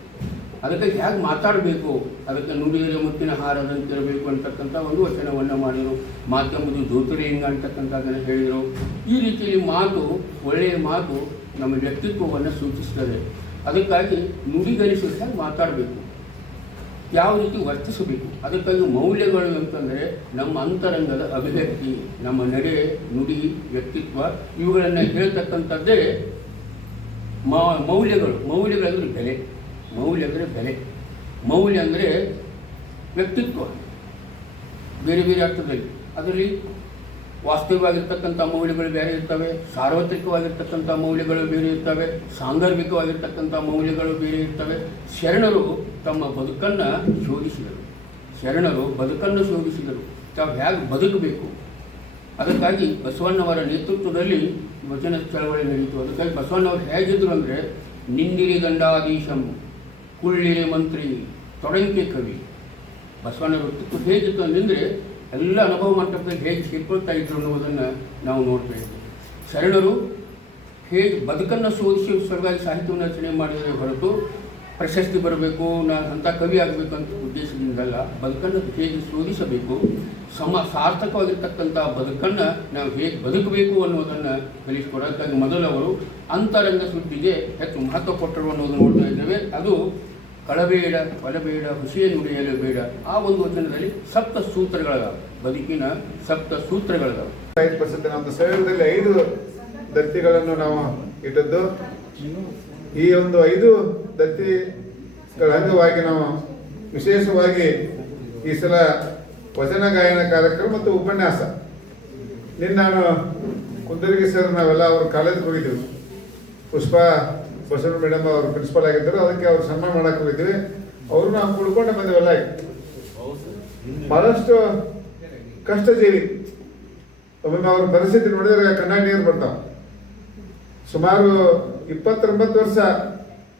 ಅದಕ್ಕೆ ಹೇಗೆ ಮಾತಾಡಬೇಕು, ಅದಕ್ಕೆ ನುಡಿಯಲ್ಲಿ ಮುತ್ತಿನ ಹಾರದಂತಿರಬೇಕು ಅಂತಕ್ಕಂಥ ಒಂದು ವಚನವನ್ನು ಮಾಡಿದರು. ಮಾತೆಂಬುದು ಜ್ಯೋತಿರ್ಲಿಂಗ ಅಂತಕ್ಕಂಥದ್ದನ್ನು ಹೇಳಿದರು. ಈ ರೀತಿಯಲ್ಲಿ ಮಾತು, ಒಳ್ಳೆಯ ಮಾತು ನಮ್ಮ ವ್ಯಕ್ತಿತ್ವವನ್ನು ಸೂಚಿಸ್ತದೆ. ಅದಕ್ಕಾಗಿ ನುಡಿಗಳಿಸಿ ಹೇಗೆ ಮಾತಾಡಬೇಕು, ಯಾವ ರೀತಿ ವರ್ತಿಸಬೇಕು. ಅದಕ್ಕಾಗಿ ಮೌಲ್ಯಗಳು ಅಂತಂದರೆ ನಮ್ಮ ಅಂತರಂಗದ ಅಭಿವ್ಯಕ್ತಿ, ನಮ್ಮ ನಡೆ, ನುಡಿ, ವ್ಯಕ್ತಿತ್ವ ಇವುಗಳನ್ನು ಹೇಳ್ತಕ್ಕಂಥದ್ದೇ ಮೌಲ್ಯಗಳಂದರೆ ಬೆಲೆ. ಮೌಲ್ಯ ಅಂದರೆ ವ್ಯಕ್ತಿತ್ವ ಬೇರೆ ಬೇರೆ ಅರ್ಥದಲ್ಲಿ. ಅದರಲ್ಲಿ ವಾಸ್ತವಿಕವಾಗಿರ್ತಕ್ಕಂಥ ಮೌಲ್ಯಗಳು ಬೇರೆ ಇರ್ತವೆ, ಸಾರ್ವತ್ರಿಕವಾಗಿರ್ತಕ್ಕಂಥ ಮೌಲ್ಯಗಳು ಬೇರೆ ಇರ್ತವೆ, ಸಾಂದರ್ಭಿಕವಾಗಿರ್ತಕ್ಕಂಥ ಮೌಲ್ಯಗಳು ಬೇರೆ ಇರ್ತವೆ. ಶರಣರು ತಮ್ಮ ಬದುಕನ್ನು ಶೋಧಿಸಿದರು, ತಾವು ಹೇಗೆ ಬದುಕಬೇಕು. ಅದಕ್ಕಾಗಿ ಬಸವಣ್ಣವರ ನೇತೃತ್ವದಲ್ಲಿ ವಚನ ಚಳವಳಿ ನಡೀತು. ಅದಕ್ಕಾಗಿ ಬಸವಣ್ಣವರು ಹೇಗಿದ್ರು ಅಂದರೆ ನಿಂದಿರಿ ದಂಡಾಧೀಶಂ, ಕುಳ್ಳಿರೆ ಮಂತ್ರಿ, ತೊಡಂಕೆ ಕವಿ. ಬಸವಣ್ಣರ ವ್ಯಕ್ತಿತ್ವ ಹೇಗಿತ್ತು ಅಂದರೆ ಎಲ್ಲ ಅನುಭವ ಮಂಟಪದಲ್ಲಿ ಹೇಗೆ ಸೇರ್ಕೊಳ್ತಾ ಇದ್ರು ಅನ್ನೋದನ್ನು ನಾವು ನೋಡ್ತಾ ಇದ್ದೀವಿ. ಶರಣರು ಹೇಗೆ ಬದುಕನ್ನು ಶೋಧಿಸುವ ಸಲುವಾಗಿ ಸಾಹಿತ್ಯವನ್ನು ರಚನೆ ಮಾಡಿದರೆ ಹೊರತು ಪ್ರಶಸ್ತಿ ಬರಬೇಕು, ನಾನು ಅಂಥ ಕವಿ ಆಗಬೇಕು ಅಂತ ಉದ್ದೇಶದಿಂದಲ್ಲ. ಬದುಕನ್ನು ಹೇಗೆ ಶೋಧಿಸಬೇಕು, ಸಾರ್ಥಕವಾಗಿರ್ತಕ್ಕಂಥ ಬದುಕನ್ನು ನಾವು ಹೇಗೆ ಬದುಕಬೇಕು ಅನ್ನೋದನ್ನು ಕಲಿಸಿಕೊಡೋದಕ್ಕಾಗಿ ಮೊದಲವರು ಅಂತರಂಗ ಸುದ್ದಿಗೆ ಹೆಚ್ಚು ಮಹತ್ವ ಕೊಟ್ಟರು ಅನ್ನೋದನ್ನು ನೋಡ್ತಾ ಇದ್ದೇವೆ. ಅದು ಕಳಬೇಡ, ಕೊಲಬೇಡ, ಹುಸಿಯ ನುಡಿಯಲು ಬೇಡ. ಆ ಒಂದು ವಚನದಲ್ಲಿ ಸಪ್ತ ಸೂತ್ರಗಳಿದಾವೆ, ಬದುಕಿನ ಸಪ್ತ ಸೂತ್ರಗಳಿದಾವೆ. 5% ನಮ್ಮ ಶರೀರದಲ್ಲಿ 5 ದತ್ತಿಗಳನ್ನು ನಾವು ಇಟ್ಟದ್ದು. ಈ ಒಂದು 5 ದತ್ತಿಗಳ ಅಂಗವಾಗಿ ನಾವು ವಿಶೇಷವಾಗಿ ಈ ಸಲ ವಚನ ಗಾಯನ ಕಾರ್ಯಕ್ರಮ ಮತ್ತು ಉಪನ್ಯಾಸ. ನಾನು ಕುಂದರ್ಗಿ ಸರ್ ನಾವೆಲ್ಲ ಅವ್ರ ಕಾಲೇಜಿಗೆ ಹೋಗಿದ್ದೀವಿ. ಪುಷ್ಪಾ ಬಸವಣ್ಣ ಮೇಡಮ್ ಅವರು ಪ್ರಿನ್ಸಿಪಲ್ ಆಗಿದ್ದರು. ಅದಕ್ಕೆ ಅವ್ರು ಸನ್ಮಾನ ಮಾಡಕ್ಕೆ ಹೋಗಿದ್ವಿ. ಅವರು ನಾವು ಕುಡ್ಕೊಂಡು ಬಂದೇವೆಲ್ಲ. ಬಹಳಷ್ಟು ಕಷ್ಟ ಜೀವಿ. ಒಮ್ಮೆ ಅವ್ರ ಪರಿಸ್ಥಿತಿ ನೋಡಿದ್ರೆ ಕಣ್ಣಾಗ ನೀರು ಬರ್ತಾವ. ಸುಮಾರು 29 ವರ್ಷ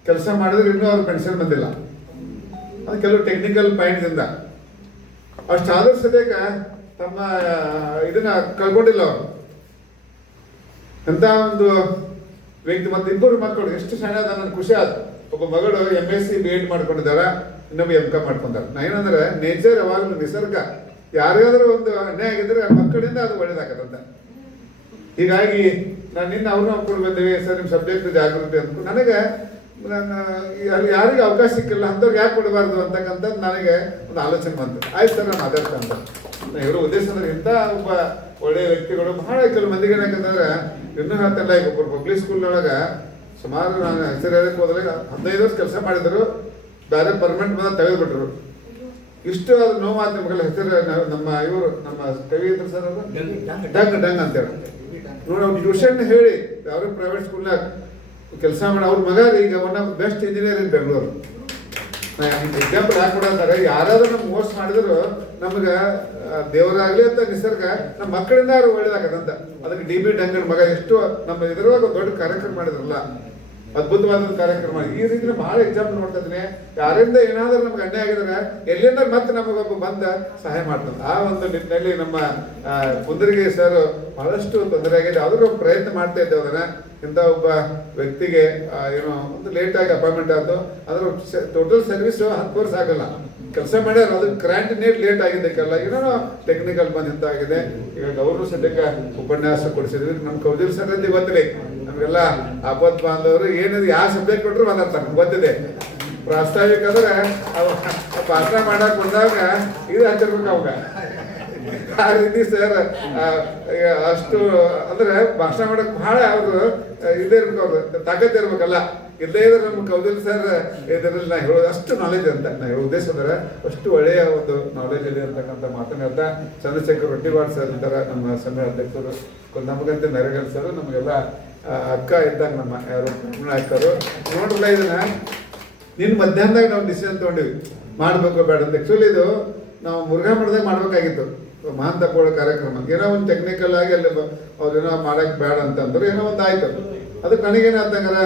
ಕೆಲಸ ಮಾಡಿದ್ರೆ ಇನ್ನೂ ಅವ್ರ ಪೆನ್ಷನ್ ಬಂದಿಲ್ಲ. ಅದು ಕೆಲವು ಟೆಕ್ನಿಕಲ್ ಪಾಯಿಂಟ್ದಿಂದ. ಅಷ್ಟಾದ್ರೂ ಸದ್ಯಕ್ಕ ತಮ್ಮ ಇದನ್ನ ಕಳ್ಕೊಂಡಿಲ್ಲ ಅವರು. ಎಂತ ಒಂದು ವ್ಯಕ್ತಿ. ಮತ್ತು 2 ಮಕ್ಕಳು ಎಷ್ಟು ಸಣ್ಣ ಅದ, ನನಗೆ ಖುಷಿ ಆಯ್ತು. ಒಬ್ಬ ಮಗಳು MSc B.Ed ಮಾಡ್ಕೊಂಡಿದ್ದಾಳ, ಇನ್ನೊಬ್ಬ M.Com ಮಾಡ್ಕೊಂಡಾಳ. ನಾ ಏನಂದ್ರೆ ನೇಚರ್ ಯಾವಾಗಲೂ ನಿಸರ್ಗ ಯಾರಿಗಾದ್ರೂ ಒಂದು ಅನ್ಯಾಯ ಆಗಿದ್ರೆ ಮಕ್ಕಳಿಂದ ಅದು ಒಳ್ಳೇದಾಗತ್ತಂತ. ಹೀಗಾಗಿ ನಾನು ನಿನ್ನ ಅವ್ರನ್ನ ಹಾಕೊಂಡು ಬಂದೇವೆ ಸರ್, ನಿಮ್ಮ ಸಬ್ಜೆಕ್ಟ್ ಜಾಗೃತಿ ಅಂತ. ನನಗೆ ಅಲ್ಲಿ ಯಾರಿಗೆ ಅವಕಾಶ ಸಿಕ್ಕಿಲ್ಲ ಅಂಥವ್ರಿಗೆ ಯಾಕೆ ಕೊಡಬಾರ್ದು ಅಂತಕ್ಕಂಥದ್ದು ನನಗೆ ಒಂದು ಆಲೋಚನೆ ಬಂತು. ಆಯ್ತು ಸರ್, ನಾನು ಮಾತಾಡ್ತಾ ಅಂತ ನಾನು ಹೇಳೋ ಉದ್ದೇಶ ಅಂದ್ರೆ ಇಂಥ ಒಬ್ಬ ಒಳ್ಳೆಯ ವ್ಯಕ್ತಿಗಳು ಬಹಳ ಕೆಲವು ಮಂದಿಗೆ ಏನಕ್ಕಂತಂದ್ರೆ ಇನ್ನೂ ಹೇಳ್ತಲ್ಲ. ಈಗ ಒಬ್ಬರು ಪಬ್ಲಿಕ್ ಸ್ಕೂಲ್ನೊಳಗೆ ಸುಮಾರು ನಾನು ಹೆಸರೇಳಕ್ಕೆ ಹೋದ್ರೆ 15 ವರ್ಷ ಕೆಲಸ ಮಾಡಿದ್ರು, ಬೇರೆ ಪರ್ಮನೆಂಟ್ ಬಂದ ತೆಗೆದುಬಿಟ್ರು. ಇಷ್ಟು ಅದು ನೋವಾದ ನಿಮ್ಗೆಲ್ಲ ಹೆಸರು. ನಮ್ಮ ಇವರು ನಮ್ಮ ಕವಿ ಇದ್ರು ಸರ್, ಅವರು ಡಂಗ್ ಅಂತೇಳಿ ನೋಡಿ. ಅವ್ನು ಟ್ಯೂಷನ್ ಹೇಳಿ ಯಾರು ಪ್ರೈವೇಟ್ ಸ್ಕೂಲ್ನಾಗ ಕೆಲಸ ಮಾಡಿ ಅವ್ರ ಮಗ ಈಗ one of best engineer in Bengaluru. Example ಯಾಕೆ ಕೊಡಂತಾರೆ, ಯಾರಾದ್ರೂ ನಮ್ಗೆ ಮೋಸ ಮಾಡಿದ್ರು ನಮ್ಗೆ ದೇವರಾಗ್ಲಿ ಅಂತ ನಿಸರ್ಗ ನಮ್ಮ ಮಕ್ಕಳಿಂದ ಅವ್ರು ಒಳ್ಳೇದಾಗದಂತ. ಅದಕ್ಕೆ DB ಡಂಗನ್ ಮಗ ಎಷ್ಟು ನಮ್ಮ ಇದ್ರೊಳಗೆ ದೊಡ್ಡ ಕಾರ್ಯಕ್ರಮ ಮಾಡಿದ್ರಲ್ಲ, ಅದ್ಭುತವಾದ ಕಾರ್ಯಕ್ರಮ. ಈ ರೀತಿ ಬಹಳ ಎಕ್ಸಾಂಪಲ್ ನೋಡ್ತಾ ಇದ್ದೀನಿ. ಯಾರಿಂದ ಏನಾದ್ರೂ ನಮ್ಗೆ ಅನ್ಯಾಯ ಆಗಿದ್ರೆ ಎಲ್ಲಿಂದ ಮತ್ತೆ ನಮಗೊಬ್ಬ ಬಂದ ಸಹಾಯ ಮಾಡ್ತಾರೆ. ಆ ಒಂದು ನಿಟ್ಟಿನಲ್ಲಿ ನಮ್ಮ ಕುಂದರ್ಗಿ ಸರ್ ಬಹಳಷ್ಟು ತೊಂದರೆ ಆಗಿದೆ. ಆದರೂ ಪ್ರಯತ್ನ ಮಾಡ್ತಾ ಇದ್ದೇವೆ ಅದನ್ನ. ಇಂಥ ಒಬ್ಬ ವ್ಯಕ್ತಿಗೆ ಏನೋ ಒಂದು ಲೇಟಾಗಿ ಅಪಾಯಿಂಟ್ಮೆಂಟ್ ಆಯ್ತು. ಅದ್ರ ಟೋಟಲ್ ಸರ್ವಿಸ್ 10 ವರ್ಷ ಆಗಲ್ಲ ಕೆಲಸ ಮಾಡ್ಯಾರ. ಅದು ಗ್ರ್ಯಾಂಡ್ ನೇಟ್ ಲೇಟ್ ಆಗಿದ್ದಕ್ಕೆಲ್ಲ ಏನೋ ಟೆಕ್ನಿಕಲ್ ಬಂದ್ ಇಂತ ಆಗಿದೆ. ಈಗ ಅವರು ಸದ್ಯಕ್ಕೆ ಉಪನ್ಯಾಸ ಕೊಡಿಸಿದ್ವಿ. ನಮ್ಮ ಕೌದಿಲ್ ಸರ್ ಅಂತ ಗೊತ್ತಿದೆ. ನಮಗೆಲ್ಲ ಆಪತ್ ಬಾಂಧವರು ಏನಿದೆ ಯಾವ ಸಬ್ಜೆಕ್ಟ್ ಕೊಟ್ಟರು ಮಾತಾಡ್ತಾರೆ ಗೊತ್ತಿದೆ. ಪ್ರಾಸ್ತಾವಿಕ ಅಂದ್ರೆ ಪಾತ್ರ ಮಾಡಕ್ ಬಂದಾಗ ಇದು ಹಚ್ಚಿರ್ಬೇಕು ಅವಾಗ. ಆ ರೀತಿ ಸರ್ ಅಷ್ಟು ಅಂದ್ರೆ ಭಾಷಣ ಮಾಡಕ್ ಬಹಳ ಅವರು ಇದೇ ಇರ್ಬೇಕು, ಅವ್ರು ತಾಕತ್ ಇರ್ಬೇಕಲ್ಲ. ಇಲ್ಲದೇ ಇದ್ರೆ ನಮ್ಮ ಕೌದಿಲ್ ಸರ್ ಇದರಲ್ಲಿ ನಾ ಹೇಳೋದು ಅಷ್ಟು ನಾಲೆಜ್ ಅಂತ ನಾ ಹೇಳೋ ಉದ್ದೇಶ ಅಂದ್ರೆ ಅಷ್ಟು ಒಳ್ಳೆಯ ಒಂದು ನಾಲೆಜ್ ಇದೆ ಅಂತಕ್ಕಂಥ ಮಾತನ್ನ ಹೇಳ್ತಾ, ಚಂದ್ರಶೇಖರ್ ರೊಟ್ಟಿವಾಡ್ ಸರ್ ಇದ್ದಾರೆ ನಮ್ಮ ಸಭೆ ಅಧ್ಯಕ್ಷರು, ನಮಗಂತೆ ಮೆರಗಲ್ ಸರ್, ನಮಗೆಲ್ಲ ಅಕ್ಕ ಇದ್ದಾಗ ನಮ್ಮ ಯಾರು ಅಕ್ಕರು ನೋಡ್ರಲ್ಲ. ಇದನ್ನ ನಿನ್ನ ಮಧ್ಯಾಹ್ನದಾಗ ನಾವು ಡಿಸಿಷನ್ ತೊಗೊಂಡಿವಿ ಮಾಡ್ಬೇಕು ಬೇಡ ಅಂತ. ಆ್ಯಕ್ಚುಲಿ ಇದು ನಾವು ಮುರುಘಾ ಮಠದಾಗ ಮಾಡ್ಬೇಕಾಗಿತ್ತು ಮಹಾನ್ ತಪ್ಪೋಳ ಕಾರ್ಯಕ್ರಮ. ಏನೋ ಒಂದು ಟೆಕ್ನಿಕಲ್ ಆಗಿ ಅಲ್ಲಿ ಅವ್ರೇನೋ ಮಾಡಕ್ ಬೇಡ ಅಂತಂದ್ರೆ ಏನೋ ಒಂದು ಆಯ್ತು. ಅದಕ್ಕೆ ನನಗೇನಾಗ್ತಂಗಾರ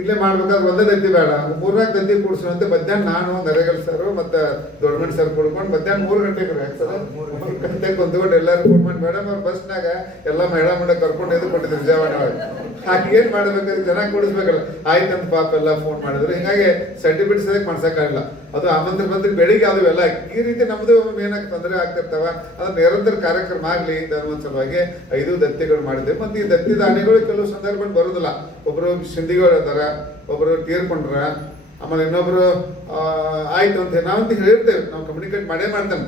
ಇಲ್ಲೇ ಮಾಡ್ಬೇಕಾದ್ರೆ ಒಂದೇ ದತ್ತಿ ಬೇಡ, 3-4 ದತ್ತಿ ಕೂಡಿಸುವಂತೆ ಮಧ್ಯಾಹ್ನ ನಾನು ನರೇಗಲ್ ಸರ್ ಮತ್ತು ದೊಡ್ಡಮಣಿ ಸರ್ ಕೊಡ್ಕೊಂಡು ಮಧ್ಯಾಹ್ನ 3 ಗಂಟೆಗೆ ಸರ್ 3 ಗಂಟೆಗೆ ಕುಂತ್ಕೊಂಡು ಎಲ್ಲರೂ ಕೂಡ್ಕೊಂಡು ಮೇಡಮ್ ಅವ್ರ ಬಸ್ನಾಗ ಎಲ್ಲ ಮೇಡಮ್ ಕರ್ಕೊಂಡು ಎದ್ದು ಕೊಟ್ಟಿದ್ರು ವಿಜಯವಾಡ ಒಳಗೆ. ಹಾಗೆ ಏನು ಮಾಡ್ಬೇಕಾದ್ರೆ ಚೆನ್ನಾಗಿ ಕೂಡಿಸ್ಬೇಕಲ್ಲ. ಆಯ್ತಂತ ಪಾಪ ಎಲ್ಲ ಫೋನ್ ಮಾಡಿದ್ರು. ಹೀಗಾಗಿ ಸರ್ಟಿಫಿಕೇಟ್ ಸದಕ್ಕೆ ಮಾಡ್ಸೋಕ್ಕಾಗಲ್ಲ. ಅದು ಆಮಂತ್ರ ಬಂದ್ರೆ ಬೆಳಿಗ್ಗೆ ಅದು ಎಲ್ಲ ಈ ರೀತಿ ನಮ್ಮದು ಏನಕ್ಕೆ ತೊಂದರೆ ಆಗ್ತಿರ್ತಾವ. ಅದು ನಿರಂತರ ಕಾರ್ಯಕ್ರಮ ಆಗಲಿ ಅನ್ನೋ ಸಲುವಾಗಿ 5 ದತ್ತಿಗಳು ಮಾಡಿದ್ದೇವೆ. ಮತ್ತು ಈ ದತ್ತಿ ದಾನಿಗಳು ಕೆಲವು ಸಂದರ್ಭದಲ್ಲಿ ಬರೋದಿಲ್ಲ. ಒಬ್ಬರು ಸಿಂಧಿಗಳು ಇದ್ದಾರೆ, ಒಬ್ಬರು ತೀರ್ಕೊಂಡ್ರ, ಆಮೇಲೆ ಇನ್ನೊಬ್ರು ಆಯ್ತು ಅಂತ ನಾವಂತ ಹೇಳಿರ್ತೇವೆ. ನಾವು ಕಮ್ಯುನಿಕೇಟ್ ಮಾಡೇ ಮಾಡ್ತಾನೆ.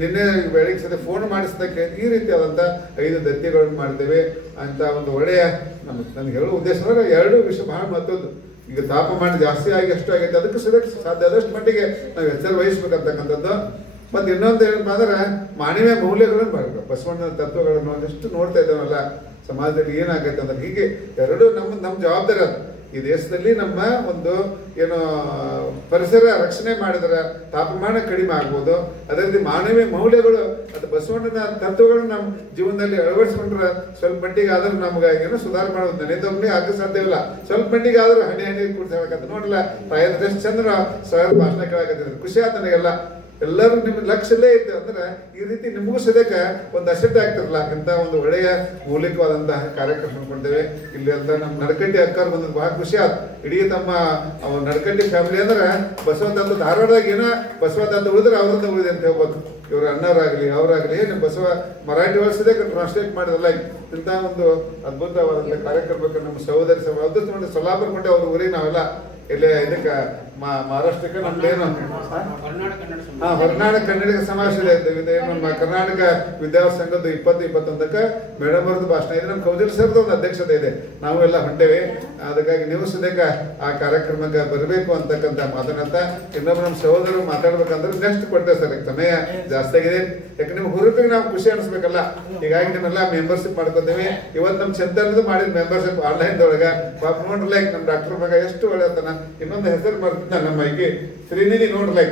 ನಿನ್ನೆ ಬೆಳಿಗ್ಗೆ ಸದ್ಯ ಫೋನ್ ಮಾಡಿಸೋದಕ್ಕೆ ಈ ರೀತಿಯಾದಂಥ 5 ದತ್ತಿಗಳನ್ನು ಮಾಡಿದ್ದೇವೆ ಅಂತ ಒಂದು ಒಳ್ಳೆಯ ನನಗೆ ಹೇಳೋ ಉದ್ದೇಶ ಅಂದ್ರೆ 2 ವಿಷಯ ಬಹಳ ಮಹತ್ವದ್ದು. ಈಗ ತಾಪಮಾನ ಜಾಸ್ತಿ ಆಗಿ ಎಷ್ಟು ಆಗೈತೆ ಅದಕ್ಕೆ ಸಾಧ್ಯ ಆದಷ್ಟು ಮಟ್ಟಿಗೆ ನಾವು ಎಚ್ಚರ ವಹಿಸ್ಬೇಕಂತಕ್ಕಂಥದ್ದು. ಮತ್ತು ಇನ್ನೊಂದು ಏನಪ್ಪ ಅಂದ್ರೆ ಮಾನವೀಯ ಮೌಲ್ಯಗಳನ್ನು ಬರಬೇಕು. ಬಸವಣ್ಣನ ತತ್ವಗಳನ್ನು ಒಂದಿಷ್ಟು ನೋಡ್ತಾ ಇದ್ದಾವಲ್ಲ ಸಮಾಜದಲ್ಲಿ ಏನಾಗೈತೆ ಅಂದ್ರೆ ಹೀಗೆ 2 ನಮ್ಮ ಜವಾಬ್ದಾರಿ ಅದು. ಈ ದೇಶದಲ್ಲಿ ನಮ್ಮ ಒಂದು ಏನು ಪರಿಸರ ರಕ್ಷಣೆ ಮಾಡಿದ್ರೆ ತಾಪಮಾನ ಕಡಿಮೆ ಆಗ್ಬೋದು. ಅದರಲ್ಲಿ ಮಾನವೀಯ ಮೌಲ್ಯಗಳು ಅದು ಬಸವಣ್ಣನ ತತ್ವಗಳನ್ನ ನಮ್ಮ ಜೀವನದಲ್ಲಿ ಅಳವಡಿಸ್ಕೊಂಡ್ರೆ ಸ್ವಲ್ಪ ಮಟ್ಟಿಗೆ ಆದ್ರೂ ನಮ್ಗೆ ಏನೋ ಸುಧಾರ ಮಾಡೋದು ನೆನೆದೊಬ್ಬನೇ ಆಗ ಸಾಧ್ಯವಿಲ್ಲ. ಸ್ವಲ್ಪ ಮಟ್ಟಿಗೆ ಆದ್ರೂ ಹನಿ ಹನಿ ಕೂಡ್ಸಬೇಕಂತ ನೋಡಲ್ಲ ತಾಯಂದ್ರೆ ಎಷ್ಟು ಚಂದ್ರ ಸರ್ ಭಾಷಣ ಕೇಳಕತ್ತಿದ್ರು. ಖುಷಿ ಆತ ನನಗೆಲ್ಲ. ಎಲ್ಲರೂ ನಿಮ್ಮ ಲಕ್ಷ್ಯಲ್ಲೇ ಇತ್ತು ಅಂದ್ರೆ ಈ ರೀತಿ ನಿಮಗೂ ಸದ್ಯಕ್ಕೆ ಒಂದು ಅಸೆಟ್ ಆಗ್ತಿರಲ್ಲ ಇಂಥ ಒಂದು ಒಳ್ಳೆಯ ಮೌಲಿಕವಾದಂತಹ ಕಾರ್ಯಕ್ರಮ ಮಾಡ್ಕೊಂಡೇವೆ ಇಲ್ಲಿ ಅಂತ. ನಮ್ಮ ನಡಕಟ್ಟಿ ಅಕ್ಕಾರ ಬಂದದ್ದು ಬಹಳ ಖುಷಿ ಆಯ್ತು. ಇಡೀ ತಮ್ಮ ನಡಕಟ್ಟಿ ಫ್ಯಾಮಿಲಿ ಅಂದ್ರೆ ಬಸವದತ್ತ ಧಾರವಾಡದಾಗ ಏನೋ ಬಸವದತ್ತ ಉಳಿದ್ರೆ ಅವ್ರಿಂದ ಉಳಿದೆ ಅಂತ ಹೇಳ್ಬೋದು. ಇವ್ರ ಅಣ್ಣವರಾಗಲಿ ಅವರಾಗಲಿ ಬಸವ ಮರಾಠಿ ಒಳಸದೇ ಟ್ರಾನ್ಸ್ಲೇಟ್ ಮಾಡಿದಲ್ಲ ಇಂಥ ಒಂದು ಅದ್ಭುತವಾದಂಥ ಕಾರ್ಯಕ್ರಮಕ್ಕೆ ನಮ್ಮ ಸಹೋದರಿ ಸಭೆ ಸೊಲ್ಲಾಪುರ ಕೊಂಡೆ ಅವ್ರ ಊರಿಗೆ ನಾವೆಲ್ಲ ಇಲ್ಲಿ ಇದಕ್ಕೆ ಮಹಾರಾಷ್ಟ್ರಕ್ಕೆ ನಮ್ದೇನು ಹೊರನಾಡ ಕನ್ನಡಿಗ ಸಮಾವೇಶ ಇದೆ. ನಮ್ಮ ಕರ್ನಾಟಕ ವಿದ್ಯಾರ್ಥಿ ಸಂಘದ 2021ಕ್ಕೆ ಮೇಡಮ್ ಅವ್ರದ್ದು ಭಾಷಣ ಇದೆ. ನಮ್ಮ ಕೌಜಲ್ ಸರ್ದು ಒಂದು ಅಧ್ಯಕ್ಷತೆ ಇದೆ. ನಾವು ಎಲ್ಲ ಹೊಂಟೇವೆ. ಅದಕ್ಕಾಗಿ ನೀವು ಸದ್ಯಕ್ಕೆ ಆ ಕಾರ್ಯಕ್ರಮಕ್ಕೆ ಬರಬೇಕು ಅಂತಕ್ಕಂಥ ಮಾತನಾಡ್ತ ಇನ್ನೊಬ್ಬ ನಮ್ಮ ಸಹೋದರರು ಮಾತಾಡ್ಬೇಕಂದ್ರೆ ನೆಕ್ಸ್ಟ್ ಕೊಟ್ಟೆ ಸರ್. ಸಮಯ ಜಾಸ್ತಿ ಆಗಿದೆ. ಯಾಕೆ ನಿಮ್ಮ ಹುರುಪಿಗೆ ನಾವು ಖುಷಿ ಅನಿಸ್ಬೇಕಲ್ಲ. ಹೀಗಾಗಿ ನಿಮ್ಮೆಲ್ಲ ಮೆಂಬರ್ಶಿಪ್ ಮಾಡ್ಕೊತೇವೆ. ಇವತ್ತು ನಮ್ಮ ಚಿಂತನದ ಮಾಡಿದ ಮೆಂಬರ್ಶಿಪ್ ಆನ್ಲೈನ್ದೊಳಗೆ ಪಾಪ ನೋಡ್ರಲ್ಲ ನಮ್ಮ ಡಾಕ್ಟರ್ ಮಗ ಎಷ್ಟು ಒಳ್ಳೆತನ. ಇನ್ನೊಂದು ಹೆಸರು ಬರ್ತಿದ್ದ ನಮ್ಮ ಈಗೆ ಶ್ರೀನಿಧಿ ನೋಡ್ರಲ್ಲ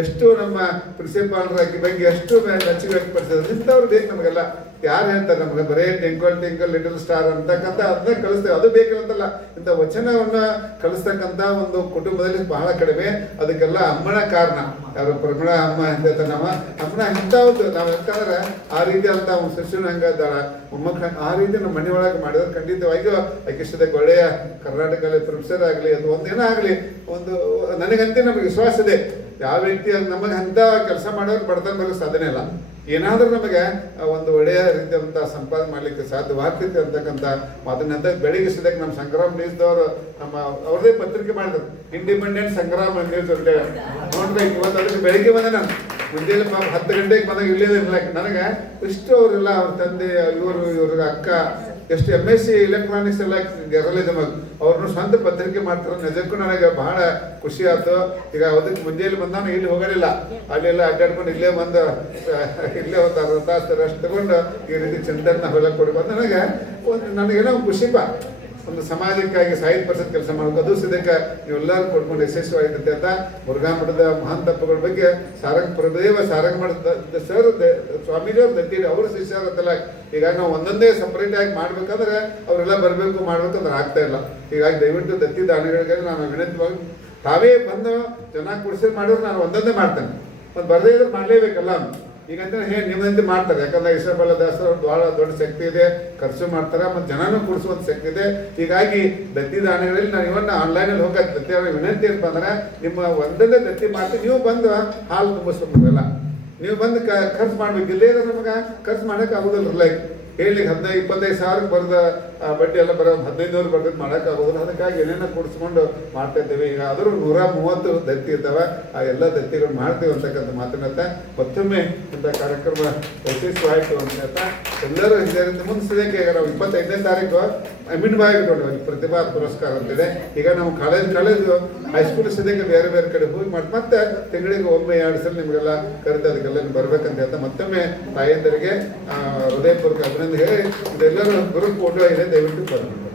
ಎಷ್ಟು ನಮ್ಮ ಪ್ರಿನ್ಸಿಪಾಲ್ರ ಬಗ್ಗೆ ಎಷ್ಟು ಮೆಚ್ಚುಗೆ ವ್ಯಕ್ತಪಡಿಸಿದ್ರು. ಇಂಥವ್ರು ಬೇಕು ನಮಗೆಲ್ಲ. ಯಾರು ಹೇಳ್ತಾರೆ ನಮ್ಗೆ ಬರೇ ಟಿಂಕಲ್ ಟಿಂಕಲ್ ಲಿಟಲ್ ಸ್ಟಾರ್ ಅಂತಕ್ಕಂಥ ಅದನ್ನ ಕಲಿಸ್ತೇವೆ. ಅದು ಬೇಕಂತಲ್ಲ, ಇಂಥ ವಚನವನ್ನ ಕಲಿಸ್ತಕ್ಕಂಥ ಒಂದು ಕುಟುಂಬದಲ್ಲಿ ಬಹಳ ಕಡಿಮೆ. ಅದಕ್ಕೆಲ್ಲ ಅಮ್ಮನ ಕಾರಣ. ಯಾರು ಪ್ರಮಿಳಾ ಅಮ್ಮ ಅಂತ ನಮ್ಮ ಅಮ್ಮನ ಇಂಥವ್ದು ನಾವು ಯಾಕಂದ್ರೆ ಆ ರೀತಿ ಅಂತ ಒಂದು ಶಿಶುನ ಹಂಗದಾಳ ಮೊಮ್ಮಕ್ಕ ಆ ರೀತಿ ನಮ್ಮ ಮನೆ ಒಳಗೆ ಮಾಡಿದ್ರೆ ಖಂಡಿತವಾಗಿಯೂ ಆಕೆ ಒಳ್ಳೆಯ ಕರ್ನಾಟಕದಲ್ಲಿ ಪ್ರೊಫೆಸರ್ ಆಗಲಿ ಅಥವಾ ಒಂದೇನೋ ಆಗಲಿ ಒಂದು ನನಗಂತೂ ನಮಗೆ ವಿಶ್ವಾಸ ಇದೆ. ಯಾವ ವ್ಯಕ್ತಿ ನಮಗೆ ಅಂತ ಕೆಲಸ ಮಾಡೋರು ಬಡತನ ಬರೋಕ್ಕೆ ಸಾಧ್ಯನೇ ಇಲ್ಲ. ಏನಾದ್ರೂ ನಮಗೆ ಒಂದು ಒಳ್ಳೆಯ ರೀತಿಯಾದಂಥ ಸಂಪಾದನೆ ಮಾಡ್ಲಿಕ್ಕೆ ಸಾಧ್ಯವಾಗ್ತೈತೆ ಅಂತಕ್ಕಂಥ ಮಾತನ್ನಂತ ಬೆಳಿಗ್ಗೆ ಸದ್ಯಕ್ಕೆ ನಮ್ಮ ಸಂಗ್ರಾಮ್ ನ್ಯೂಸ್ದವರು ನಮ್ಮ ಅವ್ರದೇ ಪತ್ರಿಕೆ ಮಾಡಿದ್ರು ಇಂಡಿಪೆಂಡೆಂಟ್ ಸಂಗ್ರಾಮ್ ನ್ಯೂಸ್ ಅಂತ ನೋಡ್ರಿ. ಇವತ್ತು ಅದಕ್ಕೆ ಬೆಳಿಗ್ಗೆ ಬಂದೆ ನಾನು ಮುಂಜಾನೆ 10 ಗಂಟೆಗೆ ಬಂದಾಗ ಇಲ್ಲಿಲ್ಲ. ನನಗೆ ಇಷ್ಟು ಅವರೆಲ್ಲ ಅವ್ರ ತಂದೆ ಇವ್ರಿಗೆ ಅಕ್ಕ ಎಷ್ಟು MSc ಎಲೆಕ್ಟ್ರಾನಿಕ್ಸ್ ಎಲ್ಲ ಜರ್ನಲಿಸಮ್ ಅವ್ರನ್ನ ಸ್ವಂತ ಪತ್ರಿಕೆ ಮಾಡ್ತಾರೆ. ನಿಜಕ್ಕೂ ನನಗೆ ಬಹಳ ಖುಷಿ ಆಯ್ತು. ಈಗ ಅದಕ್ಕೆ ಮುಂಜಾನೆ ಬಂದಾನು ಇಲ್ಲಿ ಹೋಗಲಿಲ್ಲ, ಅಲ್ಲೆಲ್ಲ ಅಡ್ಡಾಡ್ಕೊಂಡು ಇಲ್ಲೇ ಬಂದು ಇಲ್ಲೇ ಒಂದು ಅರ್ಧ ತಾಸು ರೆಸ್ಟ್ ತಗೊಂಡು ಈ ರೀತಿ ಚಿಂತನೆ ಹೊಲಕ್ಕೆ ಕೊಡ್ಬೇಕು ನನಗೇನೋ ಖುಷಿಪ. ಒಂದು ಸಮಾಜಕ್ಕಾಗಿ ಸಾಹಿತ್ಯ ಪರಿಷತ್ ಕೆಲಸ ಮಾಡಬೇಕು. ಅದು ಸದ್ಯಕ್ಕೆ ನೀವೆಲ್ಲರೂ ಕೊಡ್ಕೊಂಡು ಯಶಸ್ವಿಯಾಗಿರುತ್ತೆ ಅಂತ ಮುರುಘಾ ಮಠದ ಮಹಾನ್ ತಪ್ಪುಗಳ ಬಗ್ಗೆ ಸಾರಂಗ್ ಪ್ರಭುದೇವ ಸಾರಂಗ್ ಮಠದ ಸರ್ ಸ್ವಾಮೀಜಿಯವ್ರು ದತ್ತೀರಿ ಅವ್ರ ಶಿಷ್ಯರತ್ತಲ್ಲ. ಈಗ ನಾವು ಒಂದೊಂದೇ ಸಪ್ರೇಟ್ ಆಗಿ ಮಾಡ್ಬೇಕಂದ್ರೆ ಅವರೆಲ್ಲ ಬರಬೇಕು ಮಾಡ್ಬೇಕಂದ್ರೆ ಆಗ್ತಾ ಇಲ್ಲ. ಹೀಗಾಗಿ ದಯವಿಟ್ಟು ದತ್ತಿ ದಾನಿಗಳಿಗೆ ನಾನು ವಿನಂತಿವಾಗಿ ತಾವೇ ಬಂದು ಚೆನ್ನಾಗಿ ಕುಡಿಸಿ ಮಾಡಿದ್ರೆ ನಾನು ಒಂದೊಂದೇ ಮಾಡ್ತೇನೆ. ಒಂದು ಬರದೇ ಇದ್ರೆ ಮಾಡಲೇಬೇಕಲ್ಲ. ಈಗಂತ ನಿಮ್ಮಂತೆ ಮಾಡ್ತಾರೆ. ಯಾಕಂದ್ರೆ ಈಶ್ವರ ದಾಸರು ಬಹಳ ದೊಡ್ಡ ಶಕ್ತಿ ಇದೆ, ಖರ್ಚು ಮಾಡ್ತಾರೆ, ಮತ್ತು ಜನನೂ ಕುಡಿಸುವಂತ ಶಕ್ತಿ ಇದೆ. ಹೀಗಾಗಿ ದತ್ತಿ ದಾನಿಗಳಲ್ಲಿ ನಾನು ಇವನ್ನ ಆನ್ಲೈನಲ್ಲಿ ಹೋಗಕ್ಕೆ ದತ್ತಿ ಅವ್ರಿಗೆ ವಿನಂತಿ ಏನಪ್ಪ ಅಂದ್ರೆ ನಿಮ್ಮ ಒಂದೊಂದೇ ದತ್ತಿ ಮಾಡ್ತೀವಿ. ನೀವು ಬಂದು ಹಾಲು ತುಂಬಿಸ್ಬೇಕಲ್ಲ, ನೀವು ಬಂದು ಖರ್ಚು ಮಾಡ್ಬೇಕು. ಇಲ್ಲೇ ನಮಗೆ ಖರ್ಚು ಮಾಡೋಕೆ ಆಗೋದಿಲ್ಲ. ಲೈಕ್ ಹೇಳಿ 15-25 ಸಾವಿರಕ್ಕೆ ಬರೆದ ಬಡ್ಡಿ ಎಲ್ಲ ಬರೋ 1500 ಬರ್ತೈತೆ ಮಾಡೋಕ್ಕಾಗೋದಿಲ್ಲ. ಅದಕ್ಕಾಗಿ ಏನೇನೋ ಕೊಡಿಸ್ಕೊಂಡು ಮಾಡ್ತಾ ಇದ್ದೇವೆ. ಈಗ ಆದರೂ 130 ದತ್ತಿ ಇದ್ದಾವೆ. ಆ ಎಲ್ಲ ದತ್ತಿಗಳು ಮಾಡ್ತೀವಿ ಅಂತಕ್ಕಂಥ ಮಾತನ್ನತ್ತ ಮತ್ತೊಮ್ಮೆ ಇಂಥ ಕಾರ್ಯಕ್ರಮ ಯಶಸ್ವಿಯಾಯಿತು ಅಂತ ಹೇಳ್ತಾ ಎಲ್ಲರೂ ಇದರಿಂದ ಮುಂದೆ ಸದ್ಯಕ್ಕೆ ಈಗ ನಾವು 25ನೇ ತಾರೀಕು ಅಮೀನ್ ಬಾಯಿ ಇಟ್ಕೊಂಡು ಪ್ರತಿಭಾ ಪುರಸ್ಕಾರ ಅಂತಿದೆ. ಈಗ ನಾವು ಕಾಲೇಜು ಹೈಸ್ಕೂಲ್ ಸದ್ಯಕ್ಕೆ ಬೇರೆ ಬೇರೆ ಕಡೆ ಹೋಗಿ ಮಾಡಿ ಮತ್ತೆ ತಿಂಗಳಿಗೆ ಒಮ್ಮೆ 2 ಸಲ ನಿಮಗೆಲ್ಲ ಕರೆದು ಅದಕ್ಕೆಲ್ಲ ಬರ್ಬೇಕಂತ ಹೇಳ್ತಾ ಮತ್ತೊಮ್ಮೆ ತಾಯಂದರಿಗೆ ಹೃದಯಪೂರ್ವಕ ಅಭಿನಂದನೆ ಹೇಳಿ ಇದೆಲ್ಲರೂ ಗ್ರೂಪ್ ಫೋಟೋ ಇದೆ, ದಯವಿಟ್ಟು ಬರ್ಬೇಕು.